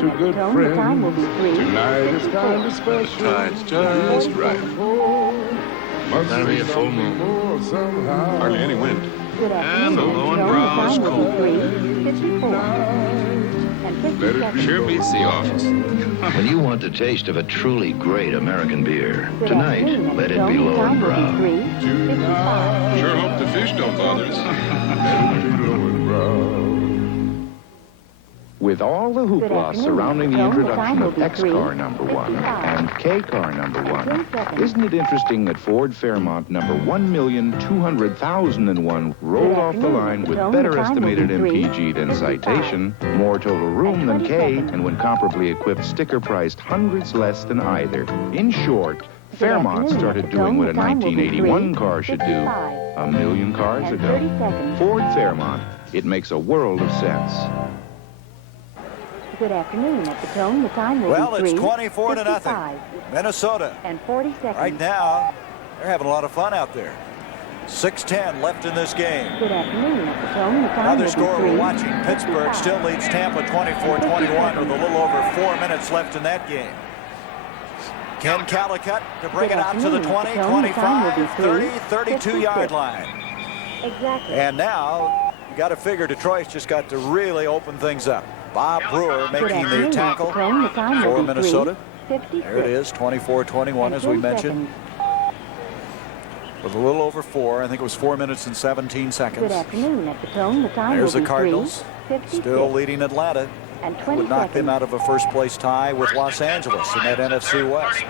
two good friends. Tonight is kind of special. Tide's just right. That'll be a full moon. Hardly any wind. And the low and brow is cold. Sure beats the office. When you want the taste of a truly great American beer, tonight, let it be low and brow. Sure hope the fish don't bother us. With all the hoopla surrounding the introduction of X-Car number 1 and K-Car number 1, isn't it interesting that Ford Fairmont number 1,200,001 rolled off the line with better estimated MPG than Citation, more total room than K, and when comparably equipped sticker priced hundreds less than either? In short, Fairmont started doing what a 1981 car should do a million cars ago. Ford Fairmont, it makes a world of sense. Good afternoon. At the tone, the time will well, be it's 24 to nothing. Minnesota. And 40 seconds. Right now, they're having a lot of fun out there. 6:10 left in this game. Good afternoon. At the tone, the time Another will score be we're watching. Pittsburgh still leads Tampa 24-21 with a little over 4 minutes left in that game. Ken Calicut to bring it out to the 20, 25, 30, 32-yard line. Exactly. And now, you got to figure Detroit's just got to really open things up. Bob Brewer making the tackle for Minnesota. There it is, 24-21 as we mentioned. With a little over 4. I think it was 4 minutes and 17 seconds. Good afternoon. At the tone, the time There's will the be Cardinals, still leading Atlanta. And 20 would knock them out of a first-place tie with Los Angeles in that NFC West.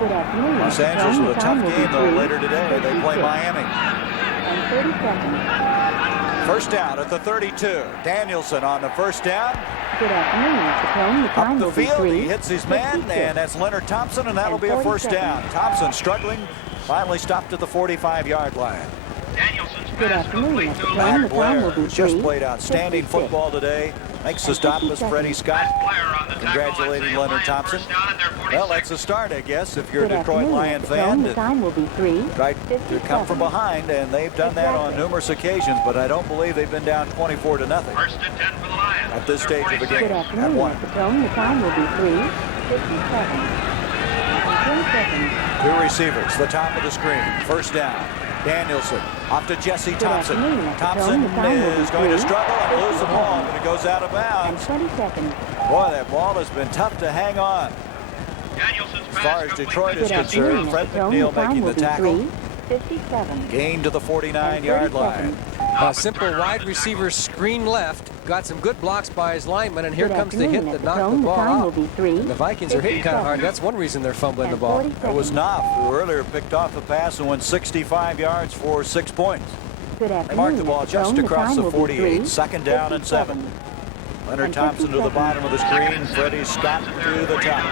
Good afternoon. Los Angeles with a tough game, though, later today. They play Miami. And 30 seconds. First down at the 32. Danielson on the first down. Good afternoon. At the tone, the time Up the will be field, he hits his man, 56. and that's Leonard Thompson, and that'll And be a 40 first down. Thompson struggling, finally stopped at the 45-yard line. Good afternoon. At the tone, Matt the time will Blair be just played outstanding 56. football today. Makes the stop as Freddie Scott. Congratulating Leonard Thompson. Well, that's a start, I guess, if you're a Good Detroit afternoon. Lion At the fan. tone, the time will be Tried to come from behind, and they've done that on numerous occasions, but I don't believe they've been down 24 to nothing at this stage of the game. Good At afternoon. one. At the tone, the time will be 3:57. And 20 seconds. Two receivers, the top of the screen. First down. Danielson off to Jesse Thompson. afternoon. At the Thompson tone, the time will be is going to 3. struggle and lose the ball, but it goes out of And bounds. 20 seconds. Boy, that ball has been tough to hang on. As far as Detroit is Good afternoon. concerned, Fred At the tone, McNeil the time making will the be tackle. 3:57. Gain to the 49-yard line. A simple wide receiver screen left. Got some good blocks by his lineman, and here Good comes the hit afternoon. that At the knocked the tone, the ball time will out. be 3. And the Vikings are hitting kind of hard. That's one reason they're fumbling the And ball. 40 It was seconds. Knopf who earlier picked off the pass and went 65 yards for 6 points. Good They afternoon. marked the ball At the just tone, across time the will be 48. Second down and 7. 57. Leonard And Thompson to the 57. bottom of the screen. Freddie Scott to the top.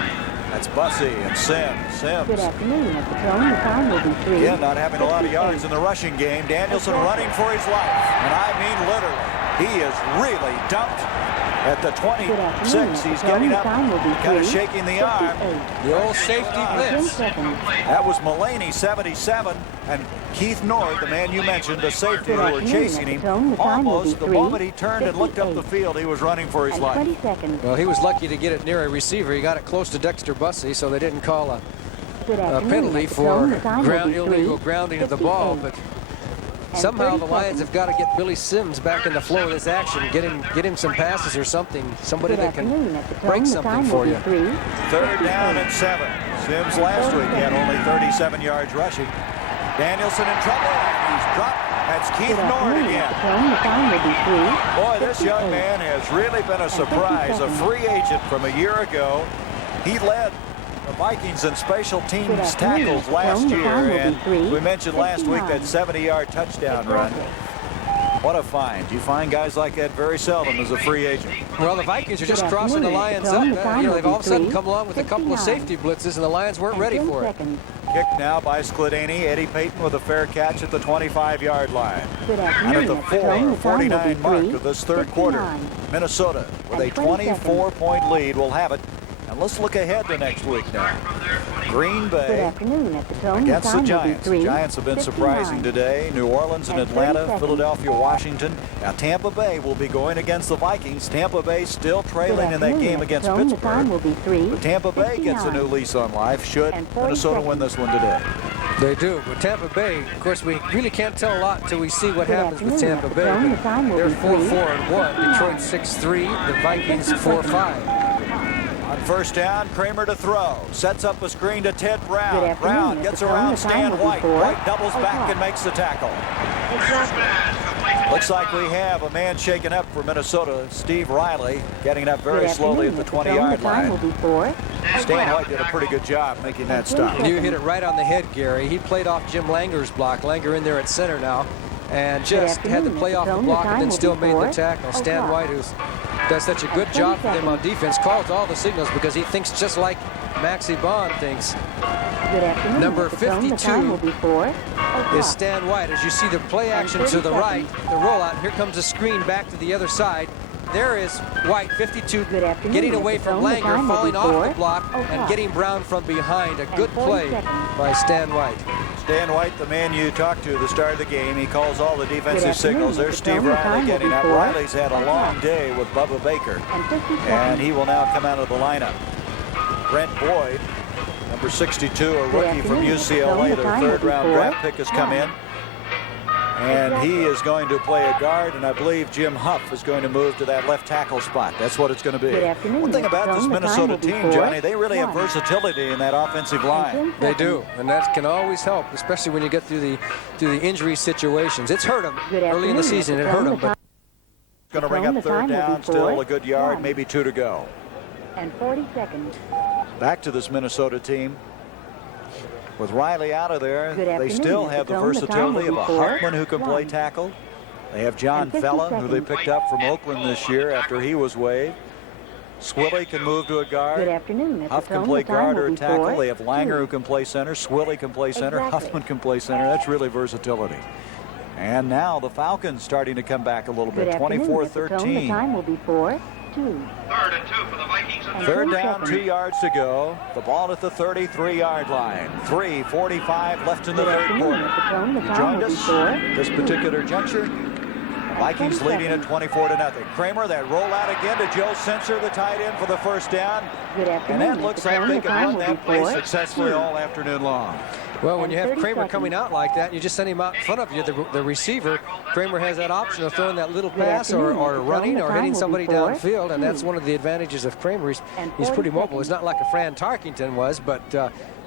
That's Bussey and Sims. Good afternoon. At the tone, the time will be 3. Again, not having a lot of yards in the rushing game. Danielson running for his life. And I mean literally. He is really dumped at the 26. He's getting up, kind of shaking the arm. The old safety 10 blitz. seconds. That was Mulaney, 77, and Keith North, the man you mentioned, the safety who were chasing him. Almost the moment he turned and looked up the field, he was running for his And life. 20 seconds. Well, he was lucky to get it near a receiver. He got it close to Dexter Bussey, so they didn't call a Good afternoon. penalty At the for tone, the time will be illegal 3. grounding of the ball. 58. But And somehow 30 the Lions seconds. have got to get Billy Sims back in the flow of this action. Get him some passes or something. Somebody Good that can afternoon. At the tone, break the something time for will be you. 3. Third down and 7. Sims last week had only 37 yards rushing. Danielson in trouble, and he's dropped. That's Keith Good North afternoon. again. At the tone, the time will be 3. Boy, this young 58. man has really been a surprise, a free agent from a year ago. He led the Vikings in special teams Good afternoon. tackles last Tone, the year, time will be and 3. we mentioned last week that 59. 70-yard touchdown run. What a find. You find guys like that very seldom as a free agent. Well, the Vikings are just Good crossing the afternoon. Lions At the up. tone, the time They've will all be of a sudden 3. come along with a couple of 59. safety blitzes, and the Lions weren't And ready 10 for it. seconds. Kicked now by Skladany. Eddie Payton with a fair catch at the 25-yard line. Good And afternoon. at the At the tone, the time will be 4:49 mark 3. of this third quarter, 59. Minnesota with a And 20 seconds. 24-point lead will have it And let's look ahead to next week now. Green Good Bay afternoon at the Dome. The against the time will be Giants. The 3:59. Giants have been surprising today. New Orleans and And 30 Atlanta, seconds. Philadelphia, Washington. Now Tampa Bay will be going against the Vikings. Tampa Bay still Good trailing in that afternoon game at the against Dome. The time will Pittsburgh. be But Tampa Bay gets a new 3:59. lease on life should And 40 Minnesota win seconds. this one today. They do, but Tampa Bay, of course, we really can't tell a lot until we see what Good happens with afternoon. Tampa The Dome. Bay. The time will They're be 4-4-1. Detroit 6-3. The Vikings 4-5. On first down, Kramer to throw. Sets up a screen to Ted Good Brown. afternoon. Brown At gets the Dome. around The time Stan will be White. 4 White doubles back o'clock. and makes the tackle. Looks like we have a man shaken up for Minnesota. Steve Riley getting up very Good slowly at afternoon. the At the Dome. 20-yard The time will line. be 4 Stan o'clock. White did a pretty good job making that stop. You hit it right on the head, Gary. He played off Jim Langer's block. Langer in there at center now. And just had to afternoon. play At off the the Dome. block The and time then will still be made the 4 tackle. Stan o'clock. White, who does such a good And job 30 for them on seconds. defense, calls all the signals because he thinks just like Maxie Bond thinks. Good afternoon. Number At the Dome. The time will 52 be 4 o'clock. is Stan White. As you see the play action to the right, the rollout, here comes a screen back to the other side. There is White, 52, Good afternoon. getting At away the from Dome. The Langer, time will falling be off 4 the block, and o'clock. getting Brown from behind. A And good 40 play seconds. by Stan White. Stan White, the man you talked to at the start of the game, he calls all the defensive afternoon. signals. At There's the Steve Dome. The Riley time will getting be up. 4 Riley's had a long o'clock. day with Bubba Baker. And 50 And seconds. he will now come out of the lineup. Brent Boyd, number 62, a rookie from afternoon. UCLA, The their time will be third-round 4 draft pick, has come in. And he is going to play a guard, and I believe Jim Huff is going to move to that left tackle spot. That's what it's going to be. Good afternoon. One thing about this The time Minnesota will be team, 4 Johnny, they really have o'clock. versatility in that offensive line. And 10 They do, seconds. and that can always help, especially when you get through the injury situations. It's hurt them Good early in the afternoon. season. At It the hurt Dome. them, The but Going to bring Dome. up The time third will be down, still 4 a good yard, o'clock. maybe 2 to go. And 40 seconds. Back to this Minnesota team. With Riley out of there, Good they afternoon. still At have the the Dome. The time versatility will of a be 4 Hartman who can play o'clock. tackle. They have John And 50 Fella, who they seconds. picked up from Oakland this year after he was waived. Swilly can move to a Good guard. afternoon. At the Huff can Dome. play The time guard will or be tackle. 4 They have Langer who 2. can play center. Swilly can play center. Exactly. Huffman can play center. That's really versatility. And now the Falcons starting to come back a little Good bit. afternoon. At the Dome. The 24-13. time will be 4 2. Third and 2 for the Vikings. And Third 10 down, seconds. 2 yards to go. The ball at the 33-yard line. 3:45 left in the Good third afternoon. quarter. At the Dome. The You time joined will be us 4 this particular juncture. Vikings 20 leading at seconds. 24-0. Kramer, that rollout again to Joe Sensor, the tight end for the first down. Good And afternoon. that At looks the like Dome. they The can time run will be that play 4 successfully 2. all afternoon long. well, when And you have 30 Kramer seconds. coming out like that, you just send him out in front of you, the receiver. Kramer has that option of throwing that little Good pass or, afternoon. At or the Dome. running The or time hitting will be somebody 4 downfield, and that's 2. one of the advantages of Kramer. He's And pretty 40 mobile. seconds. He's not like a Fran Tarkington was, but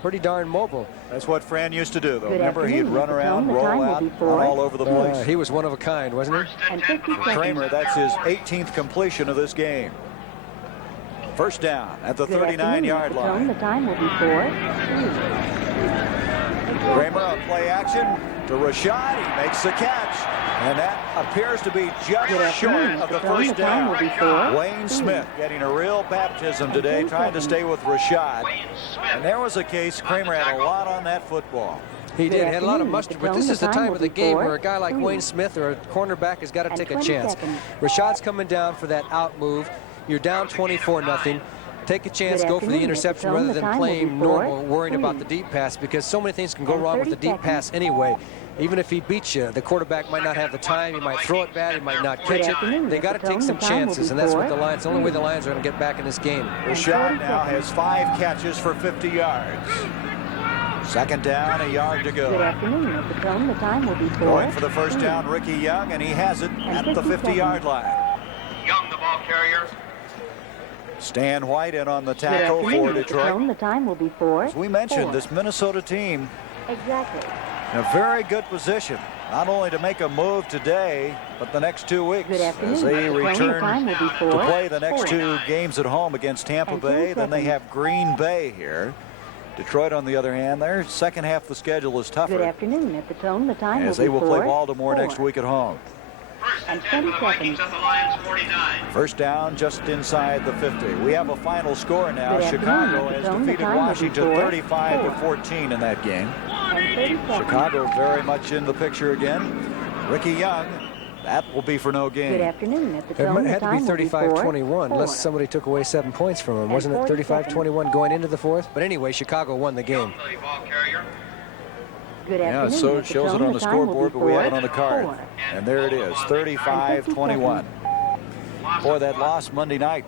pretty darn mobile. That's what Fran used to do, though. Good Remember, he'd afternoon. run At the around, Dome. The roll time will out, be run 4 all over the place. He was one of a kind, wasn't he? And 50 seconds. Kramer, that's his 18th completion of this game. First down at the Good afternoon. At 39-yard the Dome. line. The time will be 4 3. Kramer on play action to Rashad. He makes the catch. And that appears to be Good just short afternoon. of At the the Dome. first The time will down. be 4 Wayne 3. Smith getting a real baptism today, 10 trying to seconds. stay with Rashad. And there was a case, Kramer had a lot on that football. He Good did, had a lot of afternoon. mustard, At but the this Dome, is the the time time of the will be game 4 where a guy like 3. Wayne Smith or a cornerback has got to And take a 20 chance. seconds. Rashad's coming down for that out move. You're down 24-0. Take a chance, Good go for the afternoon. At the interception Dome, rather the than time will be playing 4 normal, worrying 3. about the deep pass, because so many things can go And wrong with the 30 deep pass anyway. Even if he beats you, the quarterback might not have the time. He might throw it bad. He might not catch it. afternoon. They At got to the take Dome, some the time will chances, be and that's what 4 the Lions. The only way the 3. Lions are going to get back in this game. Rashad 40 now has seconds. 5 catches for 50 yards. Second down, a yard to Good go. afternoon. At the Dome. The time will be 4 Going for the first 3. down, Ricky Young, and he has it at the 50 50-yard line. Young, the ball carrier. Stan White in on the Good tackle afternoon. for At the Detroit. Dome. The time will be 4 As we mentioned, 4. this Minnesota team Exactly. in a very good position, not only to make a move today, but the next 2 weeks Good afternoon. as they At the Dome, the return time will be 4 to play the next 4. 2 games at home against Tampa And 10 Bay. Then they seconds. have Green Bay here. Detroit, on the other hand, their second half of the schedule is Good tougher afternoon. At the Dome. The time as will they be will 4 play Baltimore 4. next week at home. First And and 10 for 20 the Vikings seconds. at the Lions 49. First down just inside the 50. We have a final score now. Good afternoon. Chicago At the has Dome, the defeated time will be Washington 4 35-14 in that game. And 30 seconds. Chicago very much in the picture again. Ricky Young That will be for no Good gain. afternoon. At the It tone, the had to be time will be 35-21 4. unless somebody took away 7 points from him. And Wasn't it 40 35-21 going into the fourth? But anyway, Chicago won the game. Good Yeah, afternoon. so At it the shows tone, it on the the time will be scoreboard, but we have it on the 4. card. And there it is, 35-21. Boy, that loss Monday night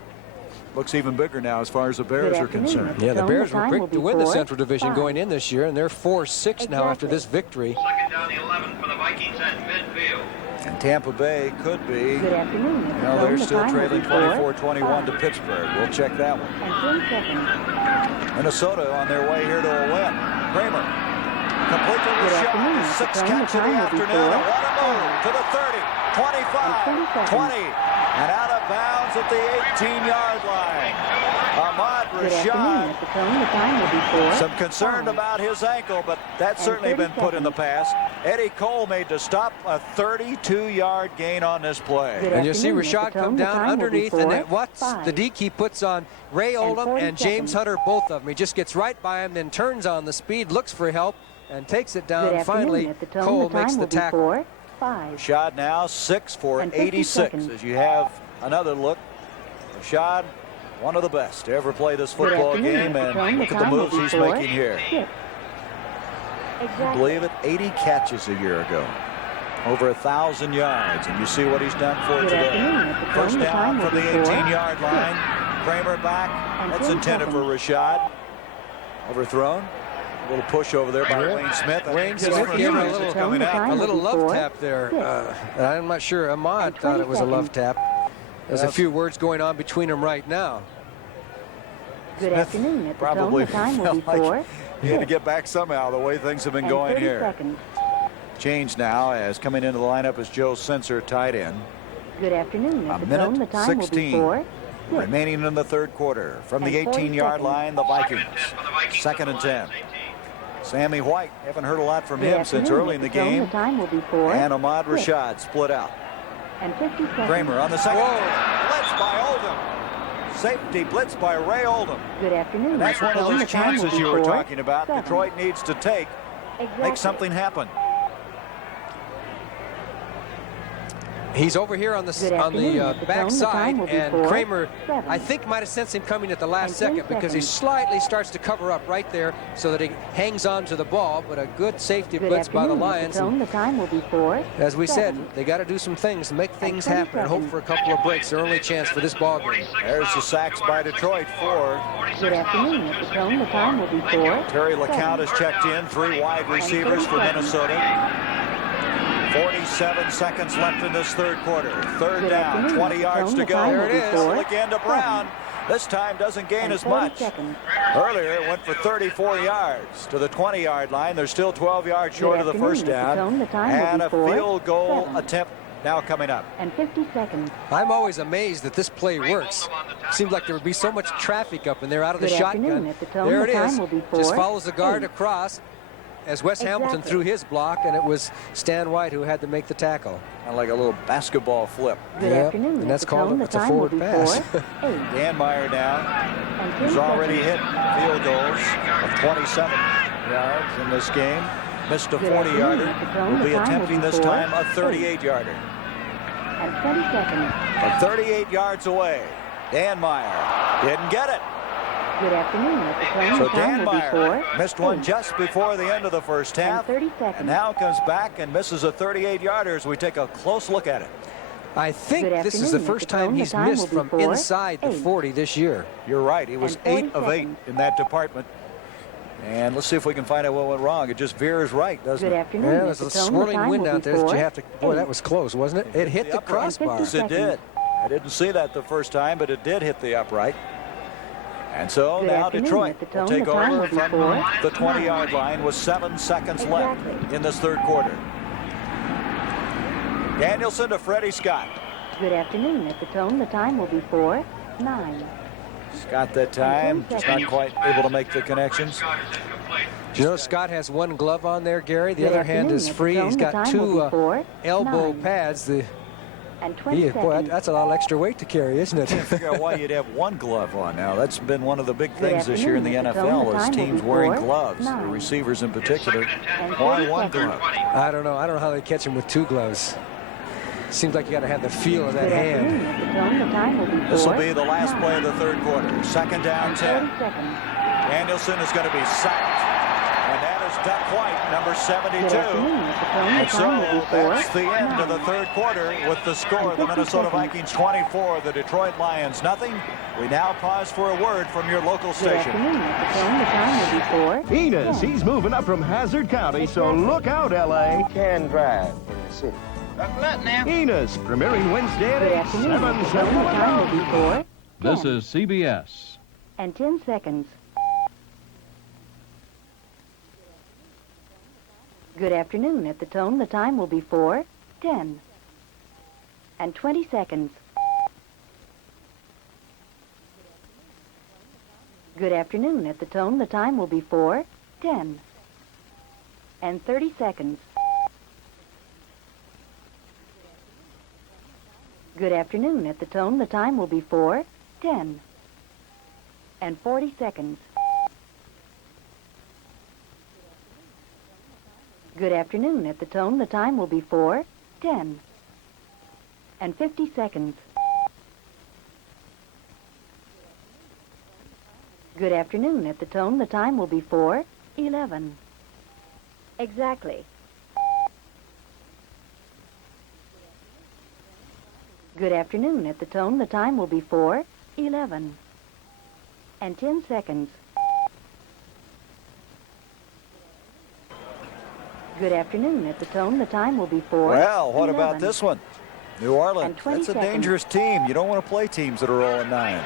looks even bigger now as far as the Bears are concerned. Yeah, the Tone, Bears the were time quick will to be win the 4, Central Division 5. going in this year, and they're 4-6 now after this victory. Second down the 11 for the Vikings at midfield. And Tampa Bay could be, Good afternoon. At the well, tone, they're the still time will trailing be 4, 24-21 to 5. Pittsburgh. We'll check that one. And 10 seconds. Minnesota on their way here to a win. Kramer complete to Good afternoon. Rashad. 6 At the tone, the catch in the time will be afternoon. 4, And what a move to the 30, 25, 20, and out of bounds at the 18-yard line. Ahmad Good afternoon. Rashad. At the tone, the time will be 4. Some concern 5. about his ankle, but that's certainly 30 been put in the past. Eddie Cole made to stop a 32-yard gain on this play. Good And you see afternoon. At Rashad the come tone, the down time will be underneath, 4, and then what's 5. the deke he puts on Ray Oldham 40 and James seconds. Hunter, both of them. He just gets right by him, then turns on the speed, looks for help, and takes it Good down. afternoon. Finally, At the tone, Cole the time makes the will be tackle. 4, 5. Rashad now 6 for And 50 86 seconds. as you have another look. Rashad, one of the best to ever play this Good football afternoon. game, At the tone, and the look at the time will moves be he's 4, making here. 6. You Exactly. believe it? 80 catches a year ago. Over 1,000 yards, and you see what he's done for Good today. afternoon. At the First tone, the down time from will the be 4, 18-yard 6. line. Kramer back. And That's 10 intended for Rashad. Overthrown. A little push over there by Wayne Smith. I Wayne think Smith his gave him a friends little- is coming the out. time A will little be love 4, tap there. 6. I'm not sure Ahmad And thought it was a 20 love tap. There's a Yes. few words going on between them right now. Good afternoon. At the tone, Probably the time will be felt like 4, he had to 6. get back somehow, the way things have been And going 30 here. seconds. Change now as coming into the lineup is Joe Sensor, tight end. Good afternoon. A At the minute, tone, the time will be 16 4, 6. remaining in the third quarter. From the And 40 18-yard seconds. line, the Vikings. Second and 10. Sammy White, haven't heard a lot from him since early in the At the tone, game. the time will be 4, And Ahmad 6. Rashad split out. And 50 seconds. Kramer on the second. Whoa. Blitz by Oldham. Safety blitz by Ray Oldham. Good afternoon. And that's At one the of tone, those the time will chances be you were 4, talking about 7. Detroit needs to take. Exactly. Make something happen. He's over here on the Good afternoon. At the tone, back the side, time will be and 4, Kramer, 7. I think, might have sensed him coming at the last And 10 second because he seconds. slightly starts to cover up right there so that he hangs on to the ball. But a good safety Good blitz by the afternoon. At Lions. the tone, the time will be 4, As we said, 7. they got to do some things, make things 20 happen, and hope seconds. for a couple of breaks. Their only chance for this ball game. There's the sacks by Detroit. 4. Good afternoon. At the tone, the time will be 4, Terry 7. LeCount has checked in. 3 wide receivers for Minnesota. 47 seconds left in this third quarter. Third Good down, afternoon. 20 yards to The go. time will There it be is. 4, Again to 7. Brown. This time doesn't gain And as 30 much. seconds. Earlier it went for 34 yards to the 20-yard line. They're still 12 yards short of the afternoon. first At the down. tone, the time will And be a 4, field goal 7. attempt now coming up. And 50 seconds. I'm always amazed that this play works. Seems like there would be so much traffic up in there out of the Good shotgun. afternoon. At the tone, There the it time is. will be Just 4, follows the guard 8. across as Wes Hamilton Exactly. threw his block, and it was Stan White who had to make the tackle. Kind of like a little basketball flip. Good Yep, afternoon. and At that's the called tone, a- the it's a time will forward be pass. 4, 8. Dan Meyer now. And 10 He's already seconds. hit field goals of 27 yards in this game. Missed a Good 40-yarder. afternoon. At the tone, Will the be time will attempting be this 4, time a 8. 38-yarder. And 20 seconds. From 38 yards away. Dan Meyer didn't get it. Good afternoon. At the tone, So the time Dan will be Meyer 4, missed one 8. just before the end of the first And half. 30 seconds. And now comes back and misses a 38-yarder as we take a close look at it. I think Good this is the afternoon. first At the time tone, the he's time missed will be from 4, inside the 8. 40 this year. You're right. He was And 40 8 of 8 seconds. in that department. And let's see if we can find out what went wrong. It just veers right, doesn't Good it? afternoon. Yeah, At there's the a tone, the swirling time wind will out be there that 4, you have to. Boy, 8. that was close, wasn't it? It hit the upright. crossbar. Yes, it 50 did. I didn't see that the first time, but it did hit the upright. And so Good now afternoon. Detroit At the will tone, take the time over will be from 4, the 20-yard 9. line with 7 seconds Exactly. left in this third quarter. Danielson to Freddie Scott. Good afternoon. At the tone, the time will be 4, 9. Scott that time, just not quite able to make the connections. Do you know Scott has one glove on there, Gary? The Good other hand afternoon. is At the free. tone, He's the got time will two be 4, elbow 9. pads. And 20 Boy, seconds. that's a lot of extra weight to carry, isn't it? Figure out why you'd have one glove on now. That's been one of the big Good things this year in the afternoon. At the tone, NFL the is time will teams be wearing 4, gloves, the 9. receivers in particular. And Why 30 one seconds. glove? I don't know. I don't know how they catch him with two gloves. Seems like you got to have the feel of that hand. At the tone, the time will be 4. This will be the last play of the third quarter. Second down, 10. 40 seconds. Danielson is going to be sacked. And that is Duck White, number 72. Good afternoon. At the tone, the And time will so be 4. that's the end of the third quarter with the score. The Minnesota Vikings 24, the Detroit Lions nothing. We now pause for a word from your local Good station. afternoon. At the tone, the time will be 4. Enos, he's moving up from Hazard County, so look out, L.A. Can drive in the city. Enos, premiering Wednesday at Good 8, afternoon. 7, At the tone, the time will be 4. This 10. is CBS. And 10 seconds. Good afternoon. At the tone, the time will be 4, 10. And 20 seconds. Good afternoon. At the tone, the time will be 4, 10. And 30 seconds. Good afternoon. At the tone, the time will be 4, 10. And 40 seconds. Good afternoon. At the tone, the time will be 4, 10. And 50 seconds. Good afternoon. At the tone, the time will be 4, 11. Exactly. Good afternoon. At the tone, the time will be 4, 11. And 10 seconds. Good afternoon. At the tone, the time will be 4. Well, what 11. about this one? New Orleans, And 20 that's a seconds. dangerous team. You don't want to play teams that are 0-9.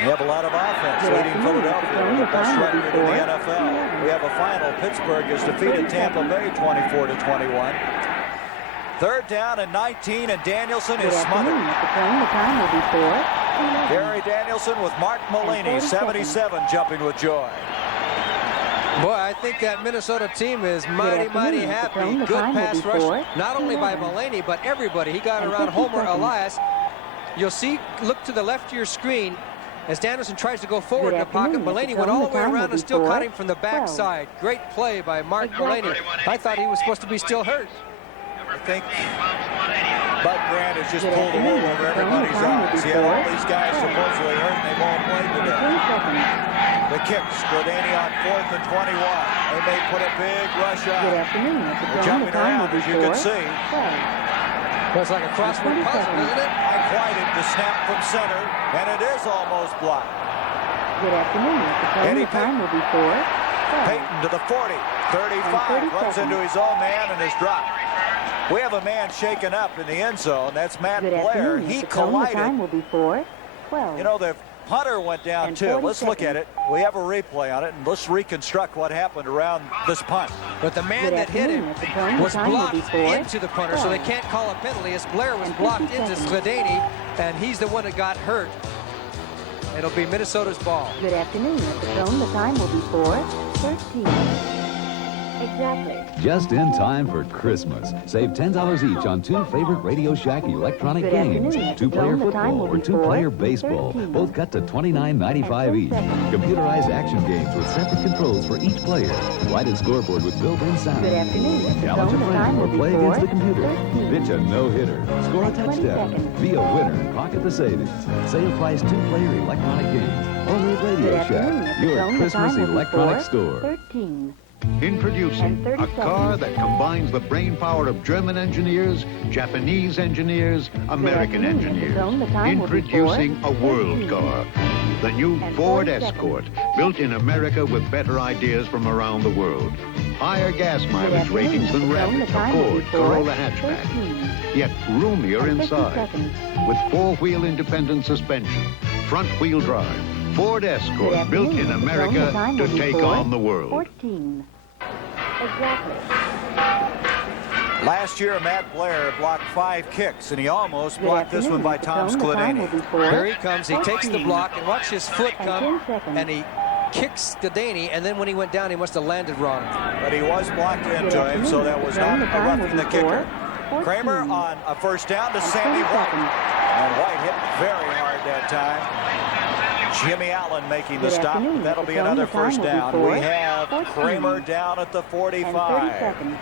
You have a lot of offense Good leading afternoon. Philadelphia At with the the best time will be record in the 4, NFL. 11. We have a final. Pittsburgh has defeated 30 Tampa seconds. Bay 24-21. Third down and 19, and Danielson Good is afternoon. smothered. At the tone, the time will be 4, 11. Gary Danielson with Mark Mullaney, 40 77, jumping with joy. Boy, I think that Minnesota team is mighty, mighty afternoon. happy. The Good time will pass be rush, 4, not only by 11. Mullaney, but everybody. He got And around 50 Homer seconds. Elias. You'll see, look to the left of your screen, as Danielson tries to go forward in Good the pocket. afternoon. Mullaney At the went tone, all the the way time around will and be still 4, caught him from the 12. backside. Great play by Mark Exactly. Mullaney. I thought he was supposed to be still hurt. I think Bud Grant has just Good pulled the wool afternoon. over The everybody's time will be eyes. He had all 4, these guys 12. supposedly hurt, and they've all played And today. 10 seconds. The kicks, Gordani on 4th and 21. They may put a big rush Good on. afternoon. At the They're tone, the jumping time will around, be as you 4, can see. 12. Well, it's like a crossword 20 puzzle, seconds. isn't it? Mike White at the snap from center, and it is almost blocked. Good afternoon. At the tone, Eddie the time will be 4, 12. Peyton to the 40, 35, 30 runs seconds. into his own man and is dropped. We have a man shaken up in the end zone. That's Matt Good Blair. afternoon. He At the tone, the time collided. will be 4, 12. You know, the punter went down And too. 40 Let's look at seconds. it. We have a replay on it, and let's reconstruct what happened around this punt. But the man Good that hit afternoon. him At the tone, the was time will blocked be 4, into the punter, so they 12. can't call a penalty. As Blair was And blocked 50 into seconds. Sladany, and he's the one that got hurt. It'll be Minnesota's ball. Good afternoon. At the tone, the time will be 4, 13. Exactly. Just in time for Christmas. Save $10 each on 2 favorite Radio Shack electronic Good games. afternoon. 2-player The time football will or be 2-player 4, baseball. 13. Both cut to $29.95 And each. 10 seconds. Computerized action games with separate controls for each player. Lighted scoreboard with built-in sound. Good afternoon. At the Challenge tone, a the friend time or will be play 4, against the computer. 13. Pitch a no-hitter. Score a And 20 touchdown. seconds. Be a winner and pocket the savings. Sale price 2-player electronic games. Only at Good Radio afternoon. At Shack, the your tone, the Christmas time will be electronic 4, store. 13. Introducing And 30 a car seconds. that combines the brain power of German engineers, Japanese engineers, American afternoon. At the engineers. tone, the time will be Introducing 4, a world 13. car. The new And Ford 40 Escort, built in America with better ideas from around the world. Higher gas Good mileage afternoon. ratings At than the tone, Rabbit, the time will be Accord, 4, Corolla hatchback. 13. Yet roomier And 50 inside. seconds. With 4-wheel independent suspension, front-wheel drive. Ford Good Escort, afternoon. built in At the tone, the America time to will be take 4, on the world. 14. Exactly. Last year, Matt Blair blocked 5 kicks, and he almost Good blocked this one afternoon. by At the Tom tone, the time will Skladany. be 4, Here he comes. He takes the 14. block, and watch his foot And come, 10 seconds. and he kicks Sladany, and then when he went down, he must have landed wrong. But he was blocked Good into him, so afternoon. that At was the not tone, a the time will roughing the be kicker. 4, Kramer 14. on a first down to And Sammy 20 White. seconds. And White hit very hard that time. Jimmy Allen making the Good stop. afternoon. That'll At be the tone, another the time first will be down. 4, We have 14. Kramer down at the And 30 45. seconds.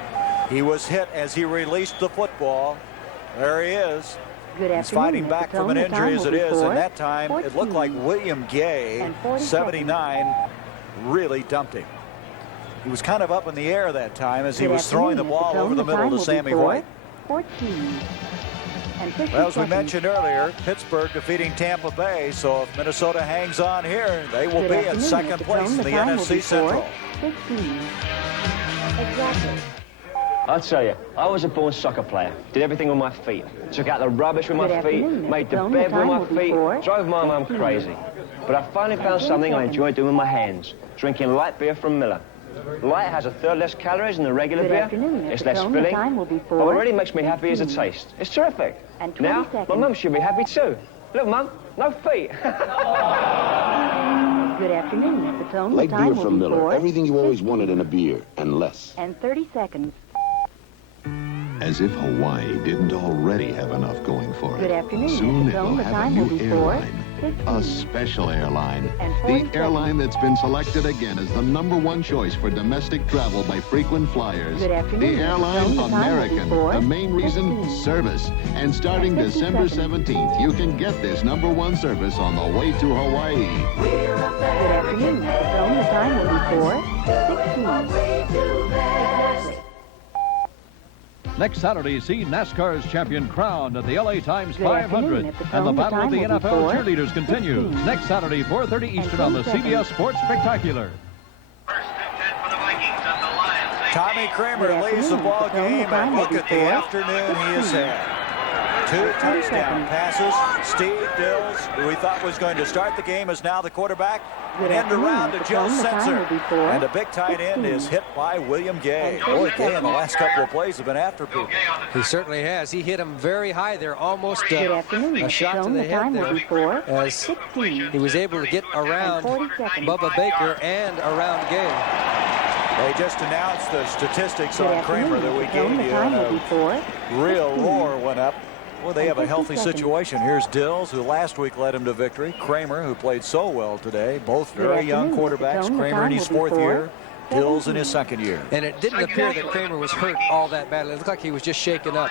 He was hit as he released the football. There he is. Good He's afternoon, fighting Mr. back from Tone. an The time injury as will it be is, 4, and that time it looked like 14 William Gay, and 40 79, really dumped him. He was kind of up in the air that time as he Good was throwing the afternoon, Mr. ball Tone. over the The middle time to will be Sammy 4, White. 14 and 50 Well, as we seconds. mentioned earlier, Pittsburgh defeating Tampa Bay, so if Minnesota hangs on here, they will Good be in afternoon, second Mr. place Tone. in the time will NFC be 4, Central. 15. Exactly. I'll tell you, I was a born soccer player. Did everything with my feet. Took out the rubbish with my Good feet, afternoon, made the Mr. Tone. bed The with time my will be feet, 4, drove my mum 15. crazy. But I finally found something I enjoy doing with my hands, drinking light beer from Miller. Light has a third less calories than the regular Good beer. afternoon, Mr. It's less Tone. The filling. time will be 4, Oh, it already makes me happy as a 15. taste. It's terrific. And 20 Now, my seconds. mum should be happy too. Look, Mum, no feet. Good afternoon, Mr. Tone. Like the time beer will from be Miller. 4, Everything you always 15 wanted in a beer, and less. and 30 seconds. As if Hawaii didn't already have enough going for it. Good afternoon, Soon Mr. it Tone. will The have a time will new be 4, airline. 15 A special airline. and 40 The airline that's been selected again as the #1 choice for domestic travel by frequent flyers. Good afternoon, The Mr. airline Tone. The time will be American. 4, The main reason, 15 service. And starting and 50 December seconds. 17th, you can get this #1 service on the way to Hawaii. Good afternoon, Mr. Tone. The time will be 4, 16. Exactly. Next Saturday, see NASCAR's champion crowned at the LA Times Good 500. afternoon, Mr. And the Tone. The battle of the time will be NFL 4, cheerleaders continues 15 next Saturday, 4:30 Eastern on the 10 CBS seconds. Sports Spectacular. Tommy Kramer Good leads the afternoon, ball Mr. Tone. game, The time and will look be at the 4, afternoon he has 15 had. 2 touchdown passes. Steve Dills, who we thought was going to start the game, is now the quarterback. Good An end afternoon, around to Mr. Joe Tone. The time Sensor. will be 4, And a big tight end 16 is hit by William Gay. and Boy, 30 Gay in the seconds. last couple of plays have been after people. He certainly has. He hit him very high there, almost Good afternoon, a Mr. shot to Tone. the The head time will be there 4, as 16 he was able to get around 40 seconds. Bubba Baker and around Gay. They just announced the statistics Good on Kramer afternoon, that we Mr. gave Tone. The you. time will be And 4, a real 15 roar went up. Well, they have a and 50 healthy seconds. situation. Here's Dills, who last week led him to victory. Kramer, who played so well today. Both Good very young afternoon, Mr. quarterbacks. Tone. The Kramer in time his will be 4th 4, year. Dills in his 17 2nd year. And it didn't appear that Kramer was hurt all that badly. It looked like he was just shaken up.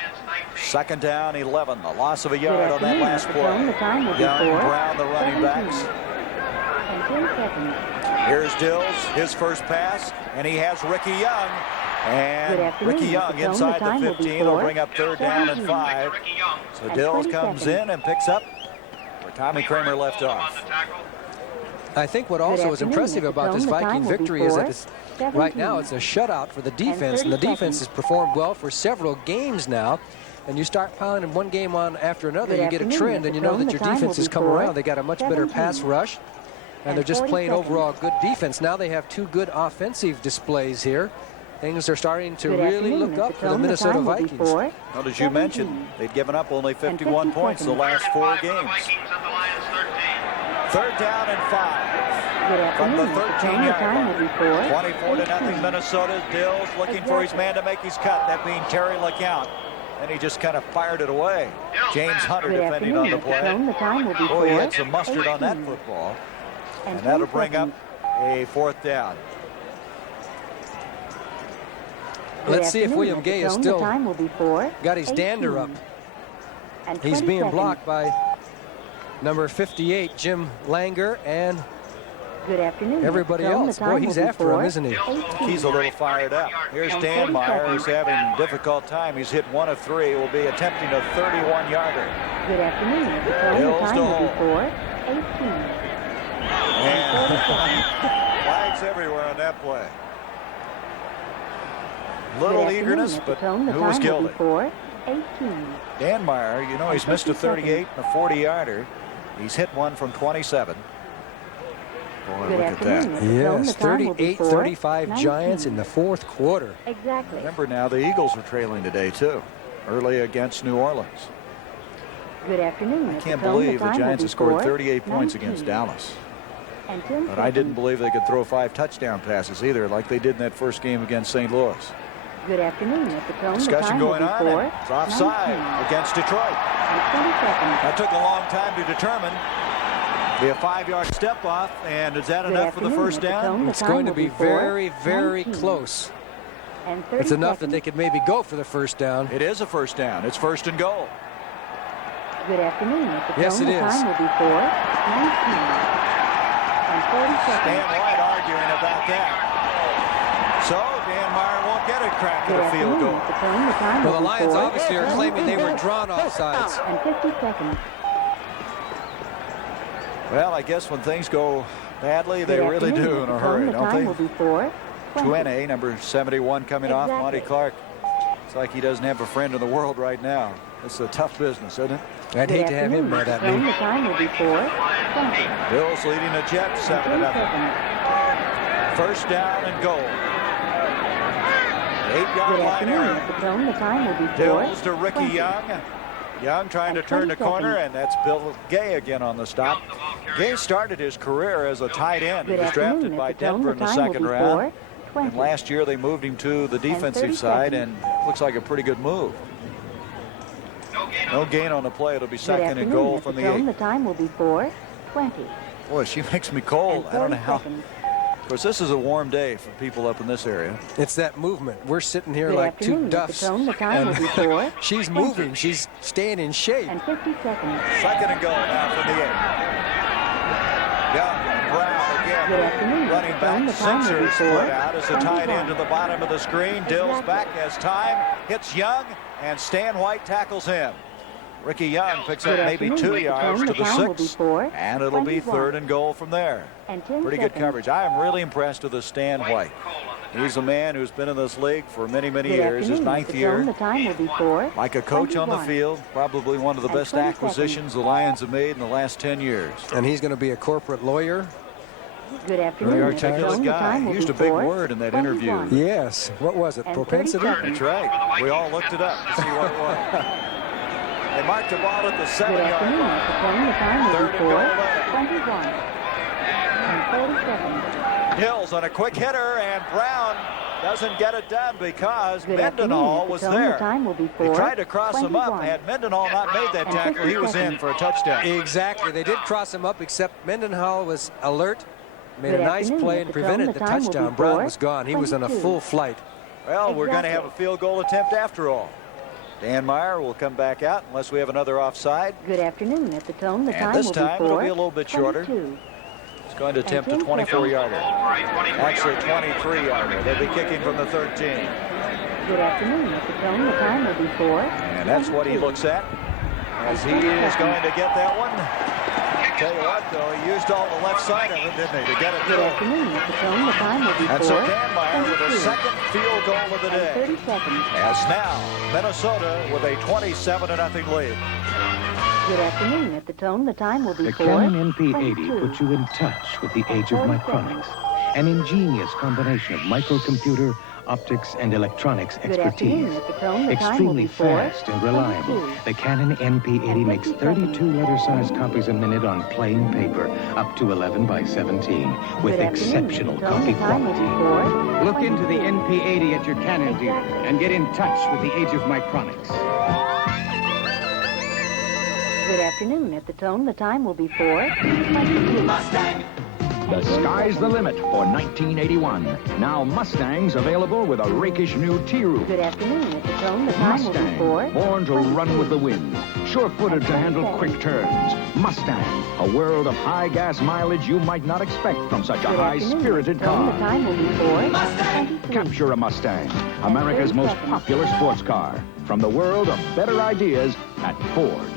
2nd down, 11. The loss of a Good yard on that afternoon, last Mr. Tone. The play. time will be Young, 4, Brown, the running 17 backs. and 10 seconds. Here's Dills, his first pass, and he has Ricky Young. Good And afternoon, Ricky Mr. Young Tone. inside The the time will be 15 will 4, bring up 3rd down and 17 5. So and Dills 20 comes seconds. in and picks up where Tommy Kramer left off. I think what also is afternoon, impressive Mr. about Tone. this The time Viking will be victory is 4, that it's, right now 17 it's a shutout for the defense, and the 30 defense has performed well for several games now. And you start piling one game on after another, Good you get a afternoon, trend, and you Mr. know Tone. that the your time defense will has be come 4, around. They got a much better 17 pass rush, and they're just 40 plain seconds. overall good defense. Now they have 2 good offensive displays here. Things are starting to Good really afternoon, look Mr. up for the Tone. Minnesota time will be Vikings. 4, Well, as you mentioned, 17 they'd given up only 51 50 points the seconds. last 4 games. 3rd down and 5. Good From the afternoon, Mr. Tone. The 13-yard time will line. be 4, 24 to 0 18 Minnesota. Dills looking for his man to make his cut, that being Terry LeCount. And he just kind of fired it away. James Hunter Good defending on afternoon, the Mr. play. Tone. The time will be 4, Oh, he had some mustard on that 18 football. and And that'll 10 bring up seconds. a 4th down. Good Let's see if afternoon, William Mr. Gay is Tone. still The time will be 4, got his dander 18 up. and He's 20 being seconds. blocked by number 58, Jim Langer, and Good afternoon, Mr. everybody Tone. else. The Boy, time he's will be after him, 4, isn't he? 18 He's a little fired up. Here's And Dan 30 Meyer, who's seconds. having a difficult time. He's hit 1 of 3. Will be attempting a 31-yarder. Good afternoon, Mr. Tone. The Bills time to will be hold. 4, 18 And 30 seconds. flags everywhere on that play. Little Good eagerness, afternoon, Mr. but Tone. The who was time will be guilty? 4, 18 Dan Meyer, you know, he's missed a 50 38 and a 40-yarder. He's hit one from 27. Boy, Good look at that. afternoon, Mr. Tone. Yes, The time will be 38-35 4, Giants in 19 the 4th quarter. Exactly. Remember now, the Eagles were trailing today, too, early against New Orleans. Good afternoon, I Mr. can't Tone. believe the time will Giants be have scored 4, 38 points 19 against Dallas. And 10 But I didn't seconds. believe they could throw 5 touchdown passes either, like they did in that first game against St. Louis. Good afternoon, Mr. Tone. The Discussion time going will be on, 4, and it's offside 19 against Detroit. and 20 seconds. That took a long time to determine. Be a 5-yard step off, and is that Good enough for the afternoon, first Mr. down? Tone. The It's time going to will be 4, very, very 19 close. And 30 It's enough seconds. that they could maybe go for the first down. It is a first down. It's first and goal. Good afternoon. At the Yes, tone, it the is. time will be 4:19. And 40 seconds. Dan White arguing about that. So Dan Meyer won't get a crack Good at a field afternoon. goal. At the tone, the time Well, will the be Lions 4. obviously are claiming they were drawn offsides. And 50 seconds. Well, I guess when things go badly, they Good really afternoon. do At in the a tone, hurry, the don't time they? will be 4:20. Twene, number 71, coming off. Exactly. Monty Clark. It's like he doesn't have a friend in the world right now. It's a tough business, isn't it? I'd hate to have him mad at Tone, me. the time will be 4:20. Bills leading the Jets 7-0. 10 seconds. First down and goal. 8-yard Good line afternoon. error. At the tone, the time will be Dills to Ricky 4:20. Young. Young trying to And turn the 20 corner, seconds. and that's Bill Gay again on the stop. Gay started his career as a tight end. He Good was drafted afternoon. by At the tone, Denver the in the time will second be round. 4:20. And last year they moved him to the 30 defensive side, seconds. and looks like a pretty good move. No gain on the play. It'll be Good second and afternoon. goal At from the the tone, 8. the time will be 4:20. Boy, she makes me cold. And I don't know 40 how. seconds. Of course, this is a warm day for people up in this area. It's that movement. We're sitting here Good like two afternoon. At the duffs. tone, the time will be 4:20. She's moving. She's staying in shape. And 50 seconds. Second and goal now from the 8. Young and Brown again. Good afternoon. Running At the tone, back. the time will Sensor be split out as the tight 4:21. end to the bottom of the screen. Dills back as time. Hits Young, and Stan White tackles him. Ricky Young picks up Good maybe afternoon. 2 At the yards tone, to the the time will be 6. 4:21. And it'll be third and goal from there. And 10 Pretty good seconds. coverage. I am really impressed with the Stan White. He's a man who's been in this league for many, many Good years. His afternoon. At 9th the year. tone, the time will be 4:21. Like a coach on the field, probably one of the And best 20 acquisitions the Lions have made in the last 10 years. And he's going to be a corporate lawyer. Good afternoon. Very At the articulate tone, the guy. time He will used be a big 4:21. word in that interview. Yes. What was it? And 30 Propensity? seconds. That's right. We all looked it up to see what it was. They marked the ball at the Good 7-yard afternoon. line. At the tone, the time will Third be and goal. 4:21. And 30 seconds. Hills on a quick hitter, and Brown doesn't get it done because Good Mendenhall afternoon. was At the tone, there. the time will be They tried to cross him up. 4:21. Had Mendenhall not made that And tackle, he 50 was in seconds. for a touchdown. Exactly. They did cross him up, except Mendenhall was alert, made Good a nice afternoon. play, At and the tone, prevented the the time will be touchdown. Brown was gone. He was on a 4:22. full flight. Well, we're going to have a Exactly. field goal attempt after all. Dan Meyer will come back out unless we have another offside. Good afternoon. At the tone, the And time this will time be it'll be a little bit shorter. 4:22. He's going to attempt a And 24-yarder. Actually, 23-yarder. They'll be kicking from the 13. Good afternoon. At the tone, the time will be 4:22. And that's what he looks at as he is going to get that one. Tell you what, though, he used all the left side of it, didn't he, to get it Good through. afternoon. At the tone, the time will be And so Dan Meyer with a 4:22. second field goal of the And day. 30 seconds. As now, Minnesota with a 27-0 lead. Good afternoon. At the tone, the time will be The Canon 4:22. NP80 puts you in touch with the age of 40 micronics, an ingenious combination of microcomputer, optics, and electronics Good afternoon. expertise. At the tone, the time will Extremely be fast and reliable, 4:22. the Canon NP80 makes 32 letter-sized copies a minute on plain paper, up to 11 by 17, with Good afternoon. exceptional At the tone, copy the time will be quality. 4:22. Look into the NP80 at your Canon dealer and get in touch with the age of micronics. Good afternoon. At the tone, the time will be 4:22. The sky's the limit for 1981. Now Mustangs available with a rakish new T-roof. Good afternoon. At the tone, the time will be Mustang, 4:22. born to run with the wind. Sure-footed to handle quick turns. Mustang, a world of high gas mileage you might not expect from such a Good afternoon. high-spirited At the tone, the car. time will be 4:23. Capture a Mustang, America's most popular sports car. From the world of better ideas at Ford.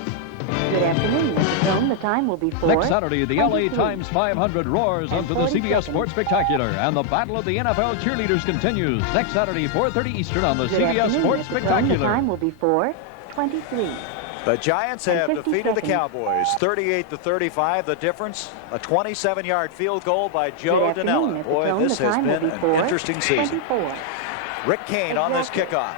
Good afternoon. At the tone, the time will be 4:23. Next Saturday, the LA Times 500 roars onto the 40 CBS seconds. Sports Spectacular, and the battle of the NFL cheerleaders continues. Next Saturday, 4:30 Eastern on the Good CBS afternoon. Sports At the tone, the Spectacular. time will be 4:23. The Giants And have 50 defeated the seconds. Cowboys 38-35. The difference, a 27-yard field goal by Joe Good afternoon. Danella. At the Boy, tone, this the has time will been be an interesting season. 4:24. Rick Kane on this kickoff.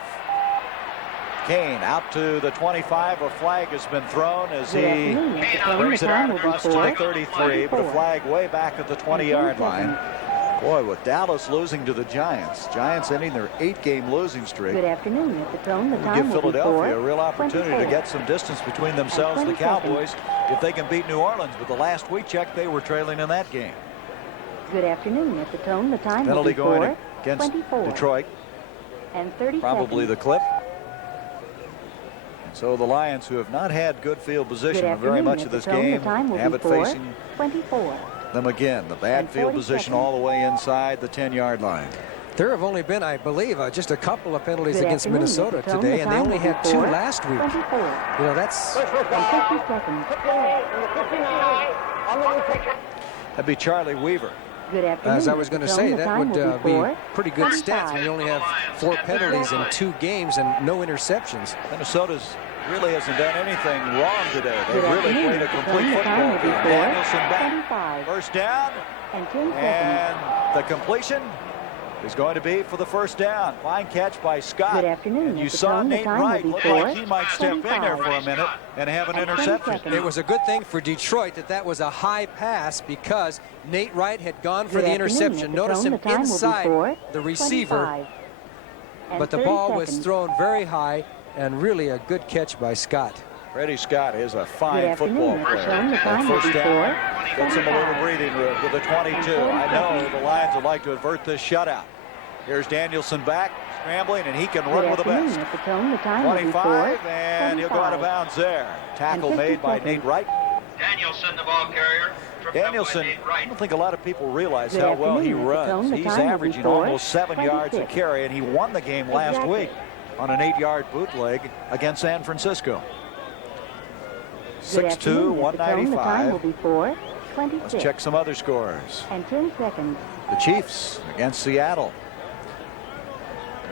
Kane out to the 25. A flag has been thrown as Good he afternoon. At the tone, brings the it out time will be across to the 33, but a 4:24. flag way back at the 20-yard 10 line. seconds. Boy, with Dallas losing to the Giants ending their 8-game losing streak, Good afternoon. At the tone, the give time will be Philadelphia a real opportunity to 4:24. get some distance between themselves and the 20 seconds. Cowboys if they can beat New Orleans. But the last we checked, they were trailing in that game. Good afternoon. At the tone, the time Penalty will going be against 4:24. Detroit. And 30 probably seconds. the clip. So the Lions, who have not had good field position Good in very much of afternoon. this At the tone, game, the time will have be it 4, facing 24. them again. The bad And field 40 position seconds. all the way inside the 10-yard line. There have only been, I believe, just a couple of penalties Good against afternoon. Minnesota At the tone, today, the and they time only will be had 2 4, last week. 24. You know, that's... And 50 seconds. That'd be Charlie Weaver. Good afternoon. As I was going to say, that would be 4, pretty good 25. stats. We only have 4 penalties in 2 games and no interceptions. Minnesota's really hasn't done anything wrong today. They've Good really afternoon. played a At the complete tone, the time football will be game. 4, Danielson back. 25. First down. And 10 seconds. And the completion is going to be for the first down. Fine catch by Scott. Good afternoon. And you At the saw tone, the Nate time will Wright be look 4, like he might step in there for a 25. minute and have an And 20 interception. seconds. It was a good thing for Detroit that was a high pass because Nate Wright had gone for Good the afternoon. interception. At the Notice tone, him the time will be inside 4, the receiver, 25. And but the 30 ball was seconds. thrown very high, and really a good catch by Scott. Freddie Scott is a Good fine football afternoon. At the player. tone, the That time will first be down 4, gets him a little 25. breathing room to the 22. I know the Lions would like to avert this shutout. Here's Danielson back, scrambling, and he can Good run with the afternoon. best. At the tone, the time will be 4, 25, and he'll go out of 25. bounds there. Tackle And 50 made by seconds. Nate Wright. Danielson, the ball carrier. Danielson, I don't think a lot of people realize Good how well he afternoon. At the tone, runs. the He's time will be averaging 4, almost 7 yards a 26. carry, and he won the game last Exactly. week on an 8-yard bootleg against San Francisco. Good 6'2", afternoon. At the tone, the time will 195. be 4, 26. Let's check some other scores. And 10 seconds. The Chiefs against Seattle.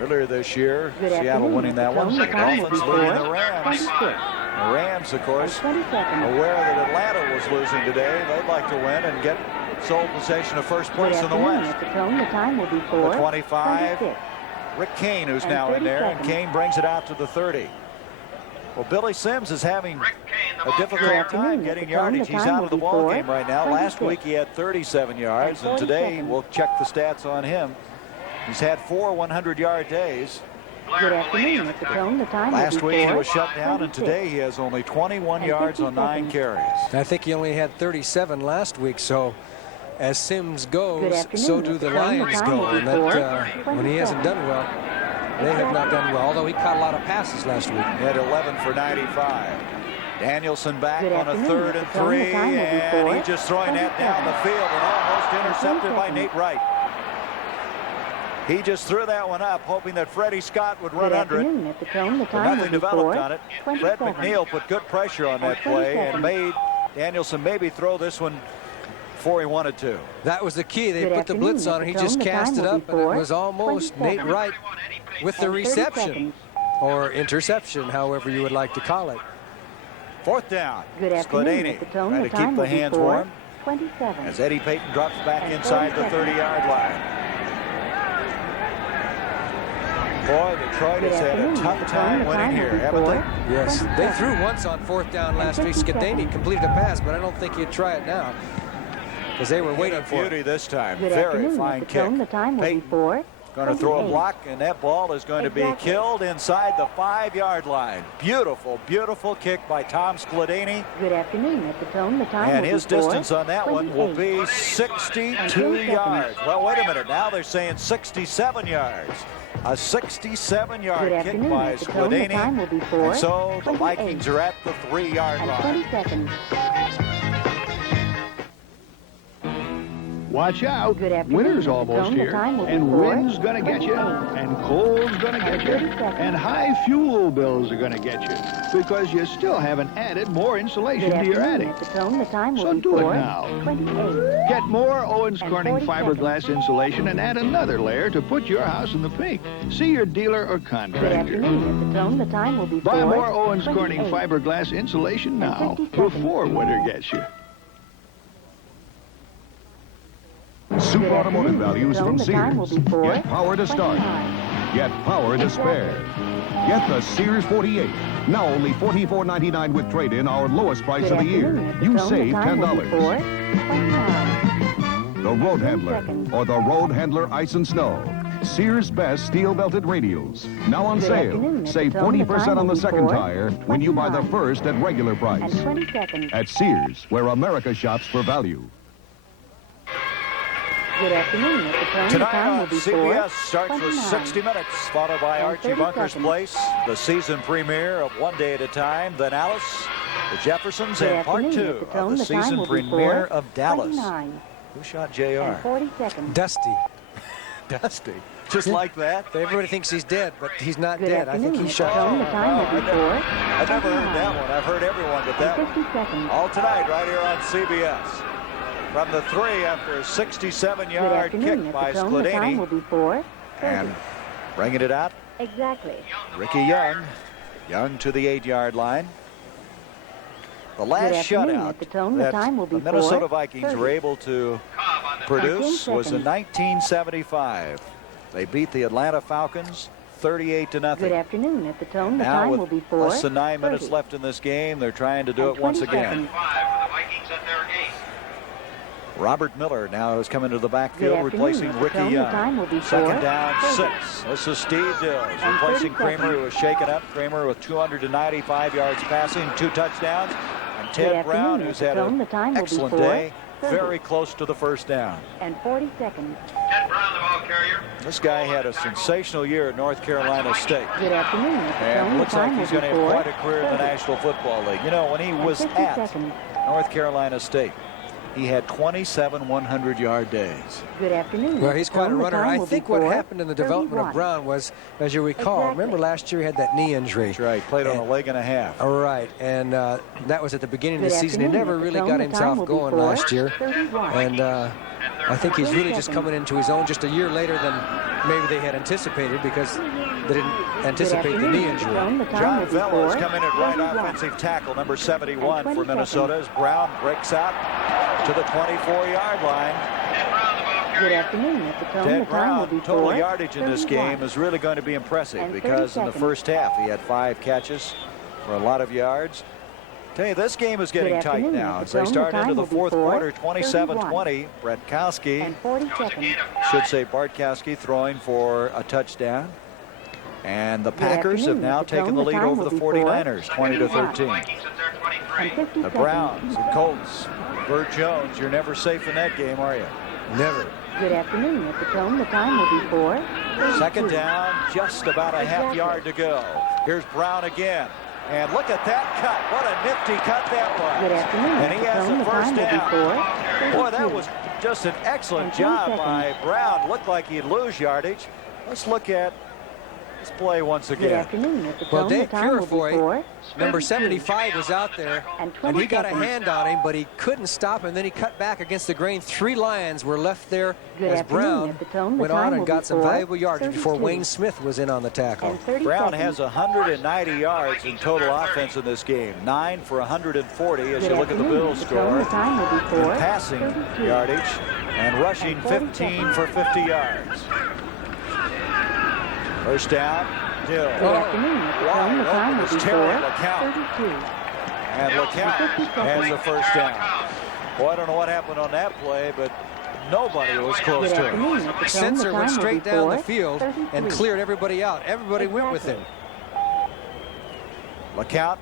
Earlier this year, Good Seattle afternoon. winning At that the one. tone, the time will be Dolphins leading 4, the Rams. 26. The Rams, of And course, 20 seconds. aware that Atlanta was losing today. They'd like to win and get sole possession of first Good place in the afternoon. West. At the tone, the time will be 4, The 25. 26. Rick Kane, who's And now in 30 there, and seconds. Kane brings it out to the 30. Well, Billy Sims is having a difficult Good time afternoon. getting At the tone, yardage. the He's time out will of the be ball 4, game right now. Last 26. week he had 37 yards, and 40 today seconds. we'll check the stats on him. He's had 4 100-yard days. Good afternoon. At the tone, the time Last will be 4, week he was shut down, and 26. today he has only 21 And yards 50 on 9 seconds. carries. I think he only had 37 last week, so as Sims Good goes, afternoon. so do At the the tone, the Lions time go. will be And 4, that, when he hasn't 27. done well, they have not done well, although he caught a lot of passes last week. He had 11 for 95. Danielson back Good on a afternoon. 3rd At and the tone, the 3, time will be and 4, he's just throwing that down the 27. field and almost intercepted by 10 Nate Wright. He just threw that one up, hoping that Freddie Scott would run Good under it. afternoon. At the tone, the But time will nothing be developed 4, on it. 27. Fred McNeil put good pressure on that And 20 play and seconds. made Danielson maybe throw this one before he wanted to. That was the key. They Good put the afternoon. blitz on At and he the just tone, the cast time it will be up, and it 4, was almost 27. Nate Wright with the And 30 reception, seconds. or interception, however you would like to call it. 4th down. Good afternoon. Skladany At the tone, trying the to time keep will the be hands 4, warm 27. as Eddie Payton drops back And inside the 30 30-yard line. Boy, Detroit Good has had a afternoon. tough At the tone, time the winning time here, will be haven't 4, they? Yes, they 27. threw once on 4th down last week. 50 Skadany seconds. completed a pass, but I don't think he'd try it now because they were waiting for Beauty it. this time. Good Very afternoon. fine At the tone, the kick. time will be Payton 4, going to throw a 28. block, and that ball is going to be Exactly. killed inside the 5-yard line. Beautiful, beautiful kick by Tom Skladany. Good afternoon. At the tone, the time And will his be 4, distance on that one will 28. be 62 And 10 yards. seconds. Well, wait a minute. Now they're saying 67 yards. A 67-yard Good kick afternoon. by At the tone, the time will be 4, And so the 28. Vikings are at the 3-yard And line. 20 seconds. Watch out. Good afternoon. Winter's At the almost tone, the here, time will be and 4, wind's gonna get you, 28. and cold's gonna get you, 30 seconds. and high fuel bills are gonna get you, because you still haven't added more insulation Good to your afternoon. attic. At the tone, the time will So be do it 4, now. 28. Get more Owens And Corning 40 fiberglass insulation and add another layer to put your house in the pink. See your dealer or Good contractor. afternoon. At the tone, the time will be 4, Buy more Owens 28. Corning fiberglass insulation And now, 50 seconds. before winter gets you. Super Good automotive afternoon. values At the from tone, the time will Sears. be 4, Get power to start. 29. Get power to spare. Get the Sears 48. Now only $44.99 with trade-in, our lowest price Good of the year. afternoon. At the You tone, the save time will be $10. 4, 29. The Road 10 Handler seconds. or the Road Handler Ice and Snow. Sears' best steel-belted radials. Now on Good sale. afternoon. At Save the tone, the 20% time on will the be second 4, tire when you buy the 29. first at regular And price. 20 seconds. At Sears, where America shops for value. Good afternoon. At the tone, the Tonight time on will be CBS starts with 4:29. 60 Minutes, followed by And Archie 30 Bunker's seconds. Place, the season premiere of One Day at a Time, then Alice, the Jeffersons, Good and part afternoon. 2 At the of tone, the the time season will be premiere of Dallas. 4:29. Who shot JR? And 40 seconds. Dusty. Dusty. Just like that? Everybody thinks he's dead, but he's not Good dead. I think afternoon. he's At the shot. tone, the time will be 4. I've never heard that one. I've heard everyone but that And one. 50 seconds. All tonight, right here on CBS. From the 3 after a Good 67-yard afternoon. kick At by the tone, the time will Skladini. be 4:30. And bringing it out, Exactly. Ricky Young. Young to the 8-yard line. The Good last afternoon. shutout At the tone, the that time will be the Minnesota 4:30. Vikings were able to produce was in 1975. They beat the Atlanta Falcons 38-0. Good afternoon. At the tone, the Now time with will be less than 9 minutes 4:30. left in this game, they're trying to do And it once 20 again. seconds. Robert Miller now has come into the Good backfield, afternoon. replacing At the Ricky tone, the Young. time will be Second 4:30. down, 6. This is Steve Dills And replacing 30 Kramer, seconds. who was shaken up. Kramer with 295 yards passing, 2 touchdowns. And Good Ted Brown, afternoon. who's At had the tone, an the time will be excellent 4:30. day, very close to the first down. And 40 seconds. Ted Brown, the ball carrier. This guy had a sensational year at North Carolina State. Good afternoon. At the And tone, the looks like time he's will going be to have quite a career in the 4:30. National Football League. You know, when he And was 50 at seconds. North Carolina State, he had 27 100-yard days. Good afternoon. Well, At he's the quite a tone, the runner. time I will be think what happened in the development of 4:31. Brown was, as you recall, Exactly. remember last year he had that knee injury. That's right. Played on a leg and a half. All right, and that was at the beginning of Good the season. He afternoon. never At the really tone, got the time himself will be going last year. 4:31. And I think he's really just coming into his own just a year later than maybe they had anticipated, because they didn't anticipate the knee injury. John Vella is coming at right 31. offensive tackle, number 71 And for 20 Minnesota, as Brown breaks out to the 24-yard line. Good afternoon. At the tone, the Ted time will Brown, be total 4:31. yardage in this game is really going to be impressive, And 30 because in the seconds. first half he had 5 catches for a lot of yards. Tell you, this game is getting tight afternoon. now At as the they tone, start the into time the will be fourth quarter, 4:31. 27-20. Bretkowski, And 40 seconds. should say Bartkowski, throwing for a touchdown. And the Good Packers have afternoon. now At the taken tone, the the lead time over will the be 49ers, 20-13. 4:31. And 50 The seconds. Browns and Colts. Burt Jones, you're never safe in that game, are you? Never. Good afternoon. At the tone, the time will be 4:32. Second down, just about a half Exactly. yard to go. Here's Brown again. And look at that cut. What a nifty cut that was. Good afternoon. And At he the has tone, the the first time will be down. 4:32. Boy, that was just an excellent And 10 job by seconds. Brown. Looked like he'd lose yardage. Let's look at this play once Good again. afternoon. At the Well, tone, Dave the time will be Purifoy, number 75, was out there, And and he 20 got a seconds. hand on him, but he couldn't stop him. Then he cut back against the grain. 3 Lions were left there Good as afternoon. Brown At the tone, the went time Oh, on will and be got some valuable yardage before 4:32. Wayne Smith was in on the tackle. And 30 Brown seconds. has 190 yards in total offense in this game. 9 for 140 as Good you look at the afternoon. Bills At the tone, the score. time will be In passing 4:32. yardage and rushing And 40 15 for 50 yards. First down, Dill. Good afternoon. At the tone, the Wide time open will is be Terry LeCount. 4:32. And LeCount has the first down. Boy, I don't know what happened on that play, but nobody was close Good to him. afternoon. At the tone, the Sensor went time will straight be down the field and 4:33. cleared everybody out. Everybody went with him. LeCount,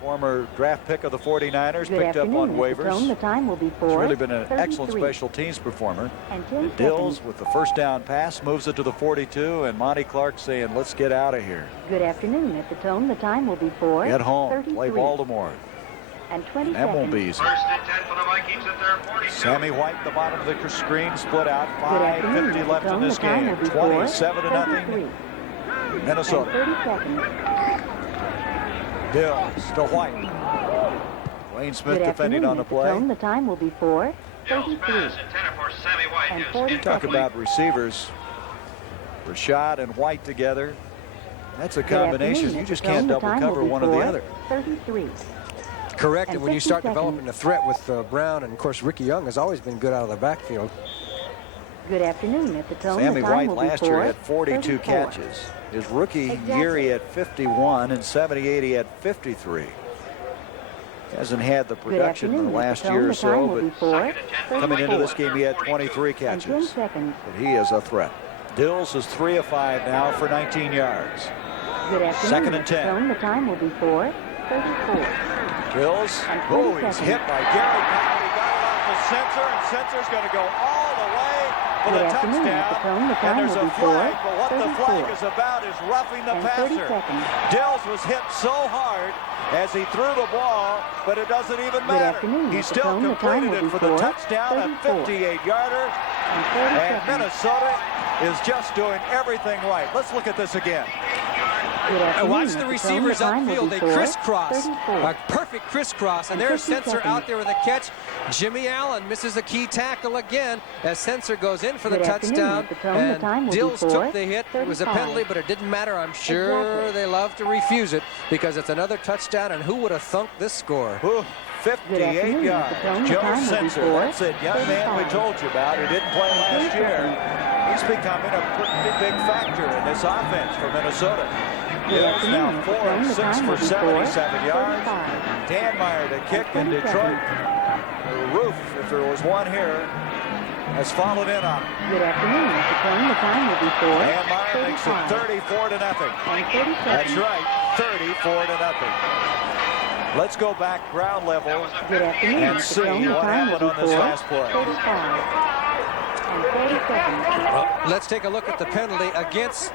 former draft pick of the 49ers, Good picked up afternoon. on At the tone, waivers. the time will be He's really been an 4:33. excellent special teams performer. And 10 Dills seconds. with the first down pass moves it to the 42, and Monty Clark saying, let's get out of here. Good afternoon. At the tone, the time will be 4:33. Get home, play Baltimore. And 20 That won't be seconds. easy. First and 10 for the Vikings at their 42. Sammy White, the bottom of the screen, split out. Good afternoon. 5:50 At left the in tone, this the time game. will be 27-0 4:33. Minnesota. And 30 seconds. Dills to White. Wayne Smith Good defending afternoon. on the At the play. tone, the time will be Dill's 4:33. pass intended for Sammy White And is 40 Talk incomplete. about receivers. Rashad and White together. That's a Good combination. afternoon. You At just the tone, can't the double time cover will be one or the other. 4:33. Correct, And and when you 50 start seconds. developing a threat with Brown, and of course Ricky Young has always been good out of the backfield. Good afternoon. At the tone, Sammy the time White will be last year had 42 4:34. catches. His rookie Exactly. year he had 51, and 78 he had 53. Hasn't had the Good production in afternoon. the At last the tone, year or the time so, will be but 4:34. coming into this game he had 23 And 10 catches. seconds. But he is a threat. Dills is 3 of 5 now for 19 yards. Good afternoon. Second and At the 10. tone, the time will be 4:34. Dills, And 40 oh, he's seconds. hit by Gary Powell. He got it off the sensor, and sensor's going to go all the way for the Good afternoon, touchdown. Mr. Cone. The And time there's will a be flag, but what the 4:34. flag is about is roughing the And 30 passer. seconds. Dills was hit so hard as he threw the ball, but it doesn't even Good matter. afternoon, He Mr. still Cone. The time completed will it be for the 4:34. touchdown, a 58-yarder. And 30 And seconds. Minnesota is just doing everything right. Let's look at this again. Good And afternoon, watch Mr. the Cone. receivers The time will upfield. be They crisscross. 4:34. A perfect crisscross. And And there's 50 Sensor seconds. out there with a catch. Jimmy Allen misses a key tackle again as Sensor goes in for the Good afternoon, touchdown. Mr. Cone. The time And will be Dills took the hit. It was a 4:35. penalty, but it didn't matter. I'm sure Exactly. they love to refuse it because it's another touchdown. And who would have thunk this score? Ooh, 58 afternoon, yards. Mr. Cone. The Joe time will be Sensor, that's it. Young man we 4:35. told you about. He didn't play last year. He's becoming a pretty big factor in this offense for Minnesota. Good Dills afternoon, now Mr. 4 Cone. of The 6 time for will be 77 yards. 4:35. Dan Meyer to kick in 20 Detroit. The roof, if there was one here, has fallen in on him. Good afternoon, Mr. Cone. The time will be Dan Meyer makes it 4:35. 34 to nothing. And 30 That's seconds. right, 34 to nothing. Let's go back ground level Good afternoon, and Mr. see Cone. The what time will happened be on this last play. 4:35. And 30 seconds. Well, let's take a look at the penalty against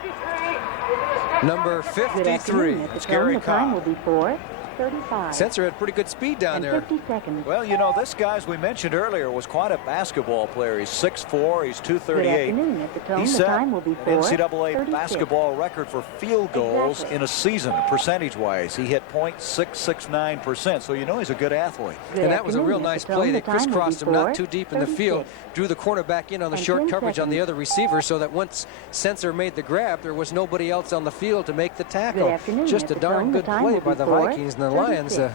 number Good 53. afternoon, Mr. It's Cone. Gary The time Cobb. will be 4:35. Sensor had pretty good speed down And there. 50 seconds. Well, you know, this guy, as we mentioned earlier, was quite a basketball player. He's 6'4", he's 238. Good afternoon, Mr. Cone. He The set time will be an NCAA 4:36. basketball record for field goals Exactly. in a season, percentage-wise. He hit .669%, so you know he's a good athlete. Good And that was a real afternoon, nice Mr. Cone. play. The They time will be crisscrossed him not too deep in the field, 4:36. drew the cornerback in on the And short 10 coverage on the seconds. other receiver so that once Sensor made the grab, there was nobody else on the field to make the tackle. Good afternoon, Just a Mr. darn Cone. The good time play will by be the Vikings, and the Lions, 4:36.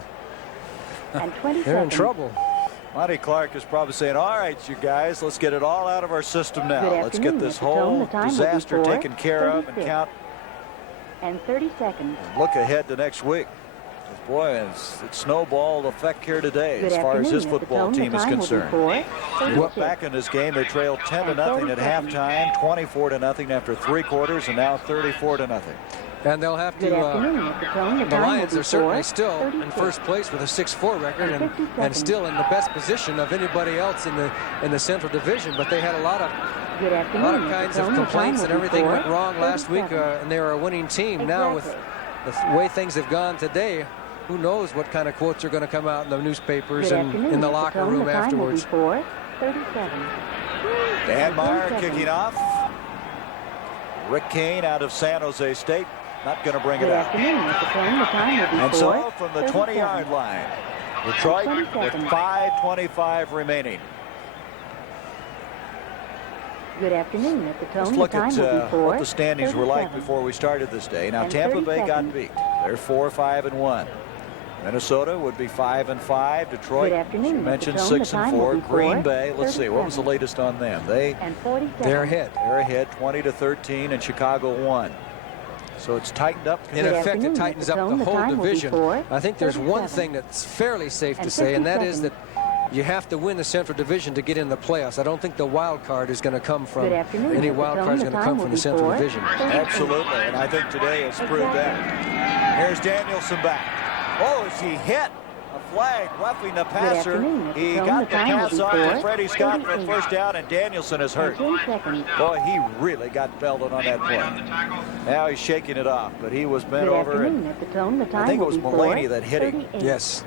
And 20 they're in seconds. trouble. Monty Clark is probably saying, all right, you guys, let's get it all out of our system now. Good Let's get afternoon, this Mr. Cone. whole The time will be disaster taken care of and 4:36. count And 30 seconds. and look ahead to next week. Boy, it's snowballed effect here today Good as far as afternoon, his Mr. football Cone. team The is time will be concerned. 4:36. Well, back in this game, they trailed 10 to nothing at halftime, 24 to nothing after 3 quarters, and now 34 to nothing. And they'll have Good to. afternoon, Mr. Cone. The Lions are certainly still in 4:36. first place with a 6-4 record And 50 and seconds. still in the best position of anybody else in the Central Division. But they had a lot of Good afternoon, Mr. kinds of Cone. The time complaints will and be everything went wrong last week, 4:37. and they were a winning team. Now with the way things have gone today, who knows what kind of quotes are going to come out in the newspapers Good and afternoon, in the Mr. locker Cone. room The time will be afterwards. 4:37. Dan Meyer 10 seconds. kicking off. Rick Kane out of San Jose State, not going to bring it Good out. afternoon, Mr. Cone. The time will be And so from the 4:37. 20-yard line, Detroit 20 with seconds. 5:25 remaining. Good afternoon, Mr. Cone. Let's The look time at will be what the standings were like 4:37. before we started this day. Now And Tampa 30 Bay got seconds. beat. They're 4-5-1. Minnesota would be 5-5. Detroit, Good afternoon, as you Mr. mentioned, Cone. The time will 6-4. be Green Bay, let's see, what was the 4:37. latest on them? They And 40 seconds. They're ahead. They're ahead 20-13, and Chicago won. So it's tightened up. In Good effect, afternoon, it tightens Mr. up Cone. the The whole time will be division. 4:37. I think there's one thing that's fairly safe to And say, and 50 that is that you have to win the Central Division to get in the playoffs. I don't think the wild card is going to come from Good afternoon, any Mr. wild Cone. card is The going to time come will from the be Central 4:37. Division. Absolutely, and I think today has proved that. Here's Danielson back. Oh, is he hit? A flag roughing the passer. afternoon, Mr. He Cone. got The the time will pass be off to 4:38. Freddie Scott for a first down, and Danielson is hurt. 10 seconds. Boy, he really got belted on that play. Now he's shaking it off, but he was bent Good over. And afternoon, Mr. Cone. The time I think it will was be Mulaney that hit him. 4:38. Yes.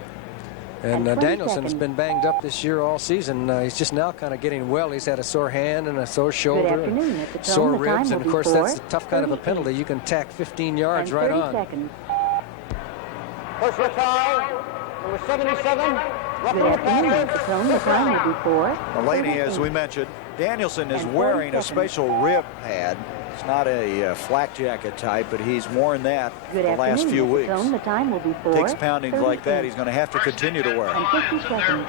And And 20 Danielson's seconds. been banged up this year all season. He's just now kind of getting well. He's had a sore hand and a sore shoulder, afternoon, and Mr. Cone. sore The time ribs, will and of be course that's a 4:38. tough kind of a penalty. You can tack 15 yards And right 30 on. seconds. Personal foul, number 77. Good afternoon, Mr. Cone. The time will be 4:38. Mulaney, as we mentioned, Danielson is And 40 wearing a seconds. special rib pad. It's not a flak jacket type, but he's worn that Good the last afternoon, few Mr. weeks. Cone. The time will be 4:38. Takes poundings like that, he's going to have to continue to wear And it. 50 seconds.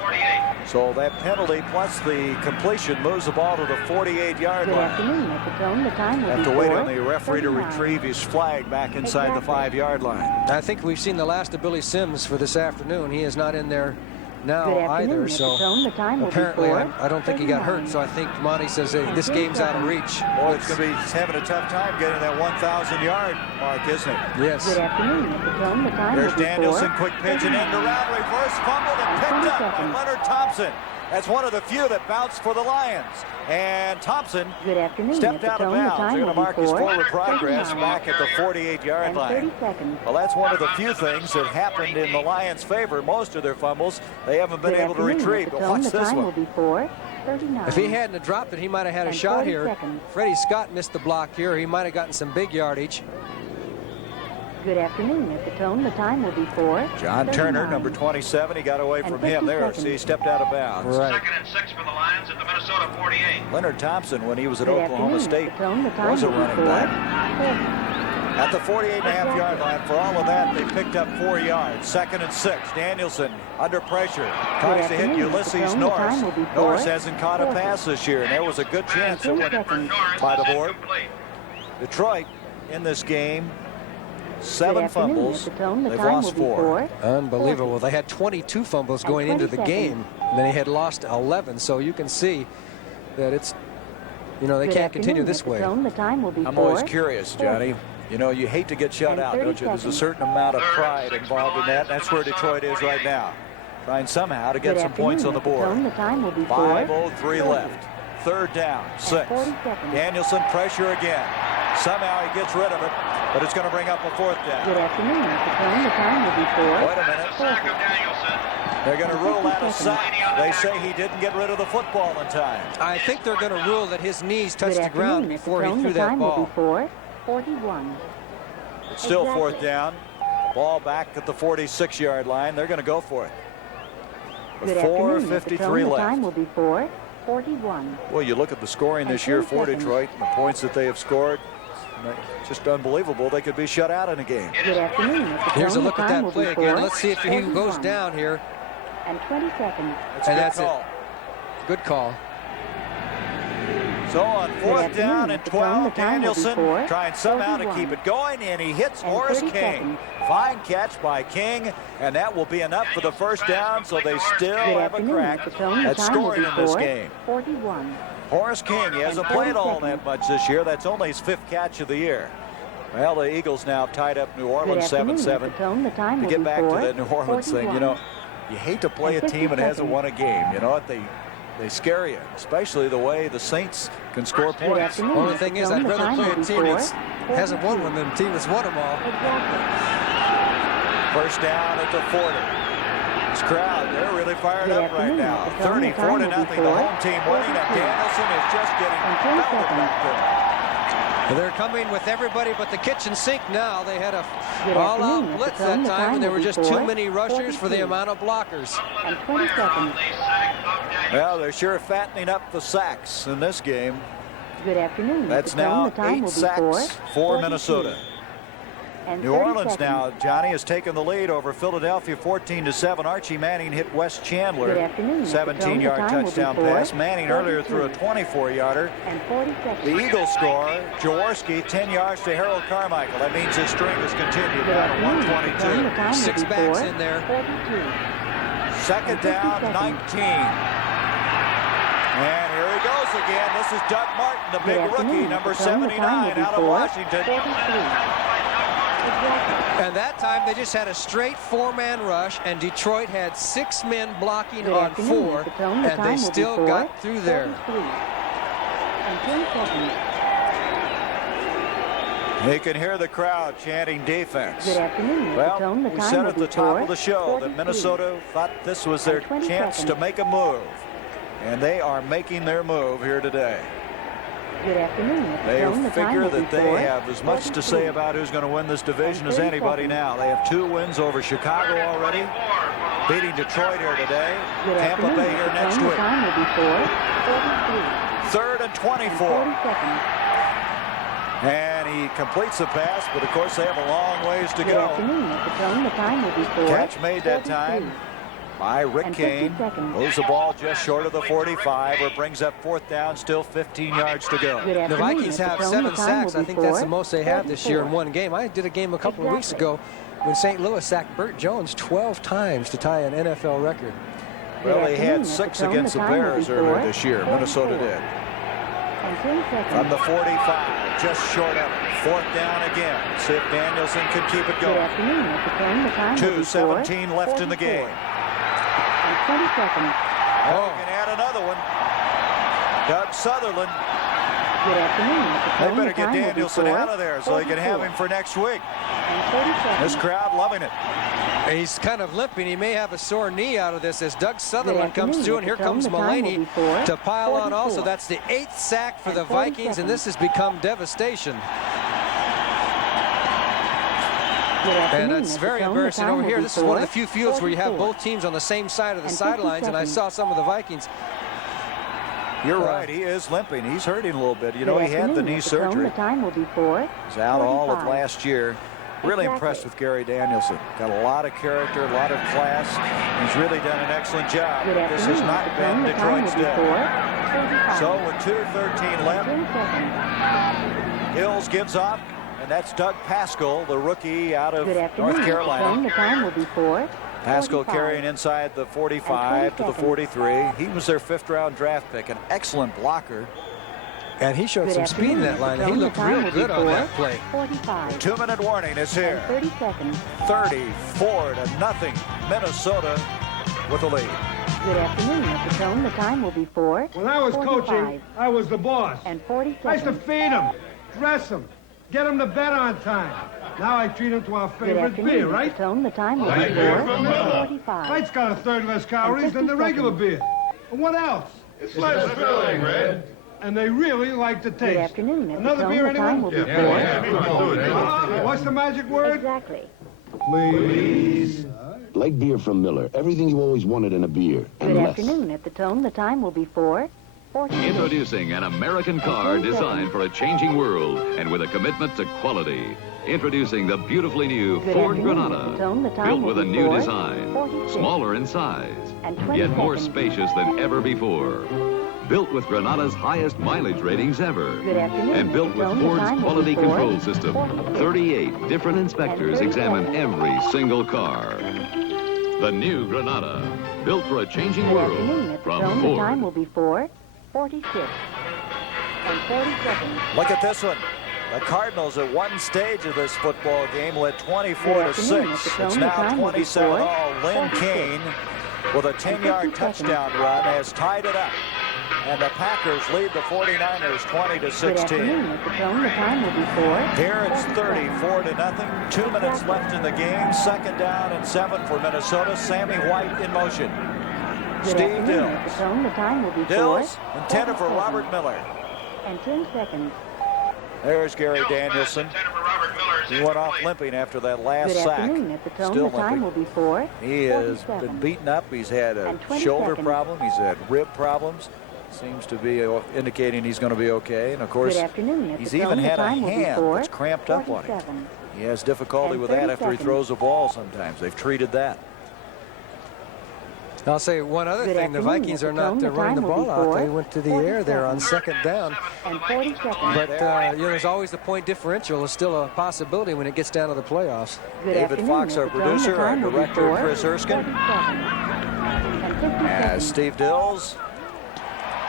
So that penalty plus the completion moves the ball to the 48-yard Good line. afternoon, Mr. Cone. The time will Have be to wait on the 4:39. referee to retrieve his flag back inside the Exactly. 5-yard line. I think we've seen the last of Billy Sims for this afternoon. He is not in there now Good afternoon, either. Mr. So Cone. The time will be apparently, 4:39. I don't think he got hurt. So I think Monty says hey, this game's out of reach. Boy, it's going to be having a tough time getting that 1,000-yard mark, isn't it? Yes. Good afternoon, Mr. Cone. The time There's will be Danielson, 4:39. quick pitch and into route, reverse, fumbled and picked 20 up by seconds. Leonard Thompson. That's one of the few that bounced for the Lions. And Thompson stepped out of bounds. They're going to mark his forward progress back at the 48-yard line. Well, that's one of the few things that happened in the Lions' favor. Most of their fumbles, they haven't been able to retrieve. But watch this one. If he hadn't have dropped it, he might have had a shot here. Freddie Scott missed the block here. He might have gotten some big yardage. Good afternoon. At the tone, the time will be 4. John Turner, number 27. He got away from him there. See, he stepped out of bounds. Right. 2nd and 6 for the Lions at the Minnesota 48. Leonard Thompson, when he was at Oklahoma State, was a running back. At the 48.5-yard line, for all of that, they picked up 4 yards. 2nd and 6. Danielson under pressure. Tries to hit Ulysses Norris. Norris hasn't caught a pass this year, and there was a good chance it went by the board. Detroit in this game, 7 fumbles. They've lost 4. Unbelievable. They had 22 fumbles going into the game. And then they had lost 11. So you can see that it's, you know, they can't continue this way. I'm always curious, Johnny. You know, you hate to get shut out, don't you? There's a certain amount of pride involved in that. That's where Detroit is right now. Trying somehow to get some points on the board. 5:03 left. 3rd down, 6. Danielson pressure again. Somehow he gets rid of it, but it's going to bring up a 4th down. Good afternoon. At the tone, the time will be 4. Wait a minute. They're going to rule that a sack. They say he didn't get rid of the football in time. I think they're going to rule that his knees touched the ground before he threw that ball. 41. It's still 4th down. Ball back at the 46-yard line. They're going to go for it. With 4:53 left. Time will be 4:41. Well, you look at the scoring this year for Detroit and the points that they have scored. Just unbelievable. They could be shut out in a game. Good afternoon. Here's a look at that play again. Let's see if he goes down here. And 20 seconds. That's a good call. Good call. So on 4th down and 12, Danielson trying somehow to keep it going, and he hits Horace King. Fine catch by King, and that will be enough for the 1st down, so they still have a crack at scoring in this game. 41. Horace King, he hasn't played all that much this year. That's only his 5th catch of the year. Well, the Eagles now tied up New Orleans 7-7. To get back to the New Orleans thing, you know, you hate to play a team that hasn't won a game. You know what? They scare you, especially the way the Saints can score points. The only thing is, I'd rather play a team that hasn't won one than a team that's won them all. 1st down at the 40. This crowd, they're really fired up right now. 34-0. The home team winning, and Danielson is just getting belted back there. They're coming with everybody but the kitchen sink now. They had a all-out blitz that time, and there were just too many rushers for the amount of blockers. And 20 seconds. Well, they're sure fattening up the sacks in this game. Good afternoon. That's now 8 sacks for Minnesota. New Orleans now, Johnny, has taken the lead over Philadelphia 14-7. Archie Manning hit Wes Chandler. 17-yard touchdown pass. Manning earlier threw a 24-yarder. The Eagles score. Jaworski 10 yards to Harold Carmichael. That means his string has continued down to 122. 6 backs in there. 2nd down, 19. And here he goes again. This is Doug Martin, the big rookie, number 79 out of Washington. And that time they just had a straight 4-man rush, and Detroit had 6 men blocking on 4, and they still got through there. You can hear the crowd chanting defense. Well, we said at the top of the show that Minnesota thought this was their chance to make a move, and they are making their move here today. Good afternoon. They figure that they have as much to say about who's going to win this division as anybody now. They have 2 wins over Chicago already, beating Detroit here today, Tampa Bay here next week. 3rd and 24. And he completes the pass, but of course they have a long ways to go. Catch made that time by Rick Kane. Moves the ball just short of the 45, or brings up 4th down, still 15 yards to go. The Vikings have 7 sacks. I think that's the most they have this year in one game. I did a game a couple of weeks ago when St. Louis sacked Burt Jones 12 times to tie an NFL record. Well, they had 6 against the Bears earlier this year. Minnesota did. From the 45, just short of it. 4th down again. See if Danielson can keep it going. 2:17 left in the game. 20 seconds. Looking at Doug Sutherland. Good afternoon. They better get Danielson out of there so they can have him for next week. This crowd loving it. He's kind of limping. He may have a sore knee out of this as Doug Sutherland comes through, and here comes Mulaney to pile on also. That's the 8th sack for the Vikings, and this has become devastation. And it's very embarrassing over here. This is one of the few fields where you have both teams on the same side of the sidelines, and I saw some of the Vikings. You're right. He is limping. He's hurting a little bit. You know, he had the knee surgery. He's out all of last year. Really impressed with Gary Danielson. Got a lot of character, a lot of class. He's really done an excellent job. This has not been Detroit's day. So with 2:13 left, Hills gives up, and that's Doug Pascal, the rookie out of North Carolina. The time will be 4. Pascal carrying inside the 45 to the 43. He was their 5th-round draft pick, an excellent blocker. And he showed some speed in that line. He looked real good on that play. 2-minute warning is here. 30 seconds. 34-0. Minnesota with the lead. Good afternoon, Mr. Tone. The time will be 4. When I was coaching, I was the boss. And 40 seconds. I used to feed them, dress them, get them to bed on time. Now I treat them to our favorite beer, right? Mr. Tone. The time will be 4:45. Fight's got a third less calories than the regular beer. And what else? It's less filling, Red. And they really like the taste. Good afternoon, Mr. Another Tone. beer, The anyone? time will be 4. What's the magic word? Exactly. Please. Like beer from Miller. Everything you always wanted in a beer. Good afternoon, at the Tone. The time will be 4:40. Introducing an American car designed for a changing world and with a commitment to quality. Introducing the beautifully new Ford Granada, built with a new design, smaller in size, yet more spacious than ever before. Built with Granada's highest mileage ratings ever, and built with Ford's quality control system. 38 different inspectors examine every single car. The new Granada, built for a changing world from The time will Ford. be 4:46 and 40 seconds. Look at this one. The Cardinals at one stage of this football game led 24-6. It's now 27-all. Lynn Kane with a 10-yard touchdown run has tied it up. And the Packers lead the 49ers 20-16. The time will be 4. Here it's 34-0. 2 minutes left in the game. 2nd down and 7 for Minnesota. Sammy White in motion. Steve Dills. The time will be 4. Dills intended for Robert Miller. And 10 seconds. There's Gary Danielson. He went off limping after that last Good sack. afternoon, at the Tone. Still The time limping. will be 4. He has 47. been beaten up. He's had a And 20 shoulder seconds. problem. He's had rib problems. Seems to be indicating he's going to be okay. And of course, Good afternoon, at he's the even Tone. The had a time will be hand 4, that's cramped up on him. 47. He has difficulty And with that 30 after he seconds. throws a ball sometimes. They've treated that. I'll say one other Good thing. The afternoon, Vikings Mr. are not Tone. The running the time will ball be out. 4, They went to the air there on 2nd down. And 40 seconds. But, you know, there's always the point differential is still a possibility when it gets down to the playoffs. Good David afternoon, Fox, our Mr. Tone. The producer, our time will be director, 4, Chris Erskine. 47. And 50 As seconds. Steve Dills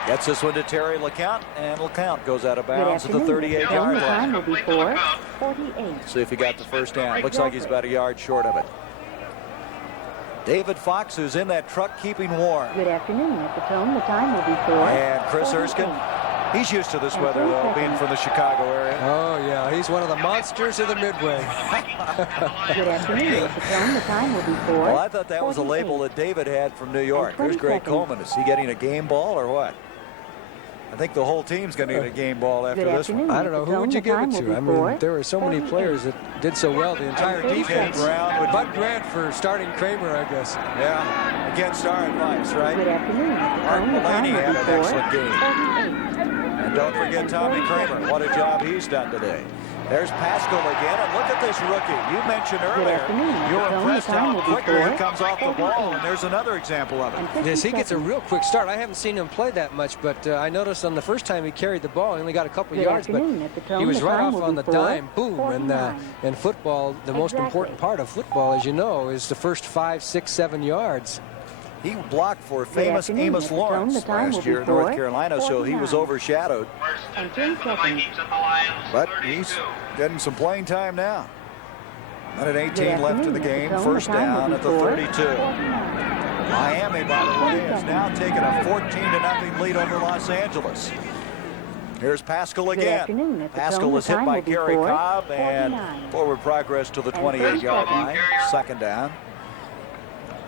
gets this one to Terry LeCount, and LeCount goes out of Good bounds at the afternoon, Mr. Tone. 38-yard The time line. will be 4:48. See if he got the first down. Looks like he's about a yard short of it. David Fox, who's in that truck keeping warm. Good afternoon, at the Tone. The time will be 4. And Chris Erskine, he's used to this weather, though, being from the Chicago area. Oh, yeah. He's one of the monsters of the Midway. Good afternoon, at the Tone. The time will be 4. Well, I thought that was a label that David had from New York. There's Greg Coleman. Is he getting a game ball or what? I think the whole team's going to get a game ball after this one. I don't know. Who would you give it to? I mean, there were so many players that did so well. The entire defense. Bud Grant for starting Kramer, I guess. Yeah, against our advice, right? Good afternoon, at the Art Tone. The time Mulaney had will an be excellent game. 48. And don't forget Tommy Kramer. What a job he's done today. There's Pascal again, and look at this rookie. You mentioned earlier, you were impressed how quicker he comes off the ball, and there's another example of it. Yes, he gets a real quick start. I haven't seen him play that much, but I noticed on the first time he carried the ball, he only got a couple of yards, but he was right off on the dime, boom. And in football, the most important part of football, as you know, is the first 5, 6, 7 yards. He blocked for famous Amos Lawrence last year in North Carolina, so he was overshadowed. But he's getting some playing time now. Minute 18 left in the game. First down at the 32. Miami, by the way, has now taken a 14-0 lead over Los Angeles. Here's Pascal again. Pascal is hit by Gary Cobb, and forward progress to the 28-yard line. Second down.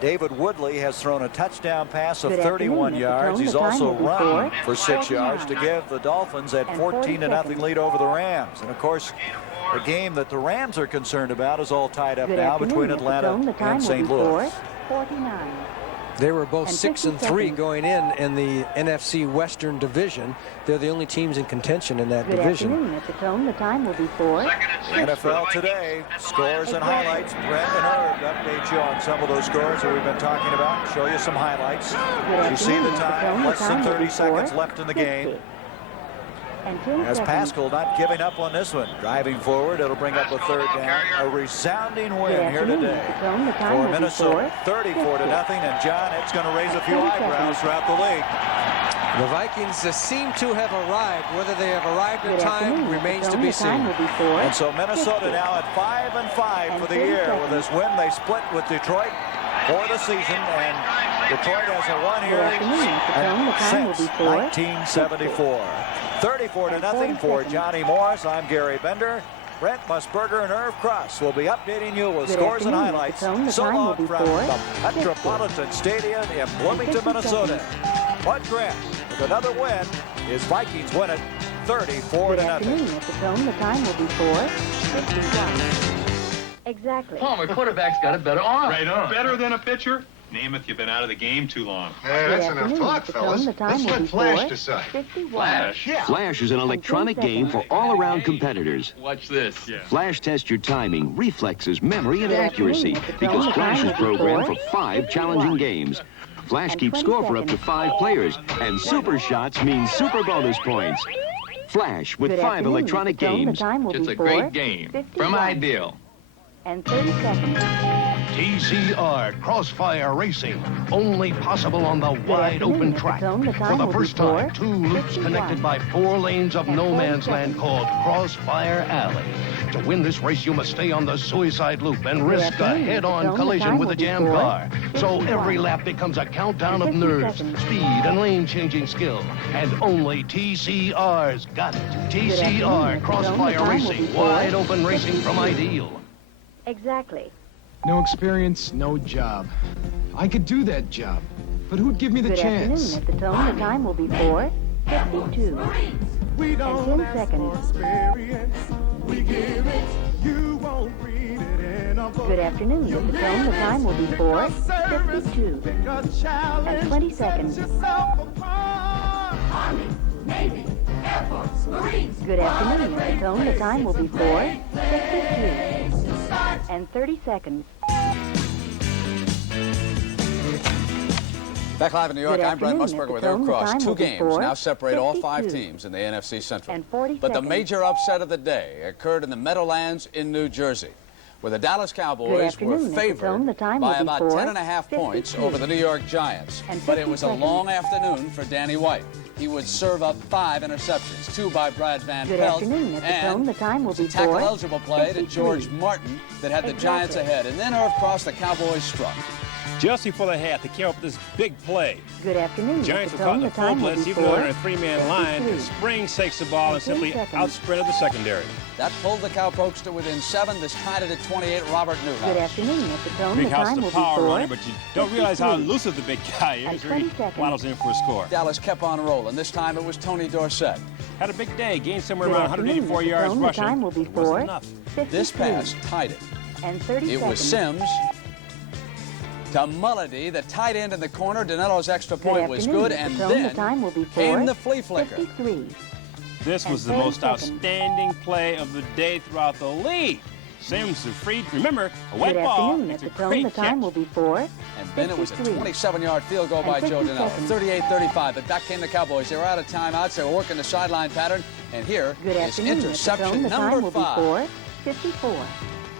David Woodley has thrown a touchdown pass of 31 yards. He's also run for 6 yards to give the Dolphins that 14-0 lead over the Rams. And, of course, the game that the Rams are concerned about is all tied up now between Atlanta and St. Louis. They were both 6-3 going in the NFC Western Division. They're the only teams in contention in that division. At the tone, the time will be 4. NFL Today, scores and highlights. Brent and Herb update you on some of those scores that we've been talking about. Show you some highlights. You see the time, less than 30 seconds left in the game. As Pascal not giving up on this one. Driving forward, it'll bring up a third down. A resounding win here today for Minnesota, 34-0. And John, it's going to raise a few eyebrows throughout the league. The Vikings seem to have arrived. Whether they have arrived in time remains to be seen. And so Minnesota now at 5-5 for the year. With this win, they split with Detroit for the season, and Detroit has a run here since 1974. 34-0 for Johnny Morris. I'm Gary Bender. Brent Musburger and Irv Cross will be updating you with scores and highlights. So long from the Metropolitan Stadium in Bloomington, Minnesota. Bud Grant with another win. His Vikings win it 34-0. At the tone, the time will be 4:51. Exactly. Oh, my quarterback's got a better arm. Right on. Better than a pitcher? Namath, you've been out of the game too long. Hey, that's enough talk, fellas. Let's let Flash decide. Flash? Yeah. Flash is an electronic game for all-around competitors. Watch this. Yeah. Flash tests your timing, reflexes, memory, and accuracy because Flash is programmed for 5 challenging games. Flash keeps score for up to 5 players, and super shots mean super bonus points. Flash with 5 electronic games. It's a great game. From Ideal. And 30 seconds. TCR Crossfire Racing, only possible on the wide open track. For the first time, 2 loops connected by 4 lanes of no man's land called Crossfire Alley. To win this race, you must stay on the suicide loop and risk a head-on collision with a jammed car. So every lap becomes a countdown of nerves, speed, and lane-changing skill. And only TCR's got it. TCR Crossfire Racing, wide open racing from Ideal. Exactly. No experience, no job. I could do that job, but who'd give me the chance? At the tone, the time will be 4:52. And 10 seconds. Good afternoon. At the tone, the time will be 4:52. And 20 seconds. Good afternoon. At the tone, the time will be 4:52. And 30 seconds. Back live in New York, I'm Brent Musburger with Irv Cross. 2 games now separate all 5 teams in the NFC Central. But the major upset of the day occurred in the Meadowlands in New Jersey, where the Dallas Cowboys were favored by about 10.5 points over the New York Giants. But it was a long afternoon for Danny White. He would serve up 5 interceptions, 2 by Brad Van Pelt, and the time will be a tackle-eligible play to George Martin that had the Giants ahead. And then Irv Cross, the Cowboys struck. Jesse for the hat. They came up with this big play. Good afternoon. The Giants were caught in the full blitz, even though they're in a 3-man line. And Springs takes the ball and simply outsprinted the secondary. That pulled the Cowpokes to within 7. This tied it at 28. Robert Newhouse. Good afternoon. At the tone, Big the House time is will a power be runner, but you don't realize how elusive the big guy is. He waddles in for a score. Dallas kept on rolling. This time it was Tony Dorsett. Had a big day. Gained somewhere around 184 yards rushing. The time will be 4. This pass tied it. And 30 it was Sims to Mulledy, the tight end in the corner. Danello's extra point was good, and then came the flea flicker. 53. This was the most outstanding play of the day throughout the league. Sims is free. Remember, a wet ball. It's a great the time will be 4. And then it was a 27-yard field goal by Joe Danello. 38-35, but back came the Cowboys. They were out of timeouts. They were working the sideline pattern. And here is interception number 5. 54.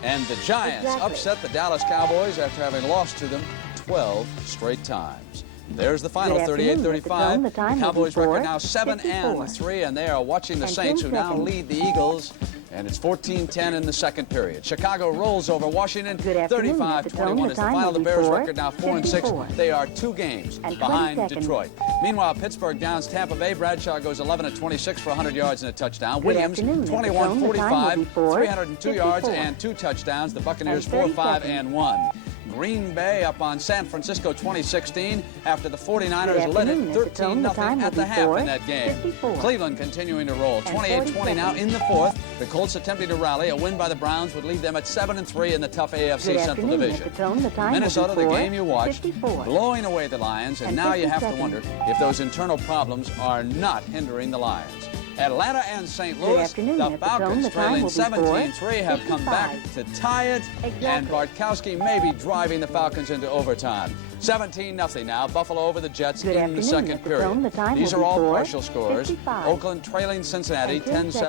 And the Giants upset the Dallas Cowboys after having lost to them 12 straight times. There's the final, 38-35. The Cowboys record now 7-3, and they are watching the Saints, who now lead the Eagles And it's 14-10 in the second period. Chicago rolls over Washington. 35-21 is the final. The Bears' record now 4-6. They are 2 games behind Detroit. Meanwhile, Pittsburgh downs Tampa Bay. Bradshaw goes 11-26 for 100 yards and a touchdown. Williams 21-45, 302 yards and 2 touchdowns. The Buccaneers 4-5-1. Green Bay up on San Francisco 2016 after the 49ers led it 13-0 at the half in that game. Cleveland continuing to roll. 28-20 now in the fourth. The Colts attempting to rally. A win by the Browns would leave them at 7-3 in the tough AFC Central Division. Minnesota, the game you watched, blowing away the Lions, and now you have to wonder if those internal problems are not hindering the Lions. Atlanta and St. Louis, the Falcons trailing 17-3 have come back to tie it, and Bartkowski may be driving the Falcons into overtime. 17-0 now, Buffalo over the Jets in the second period. These are all partial scores. Oakland trailing Cincinnati 10-7.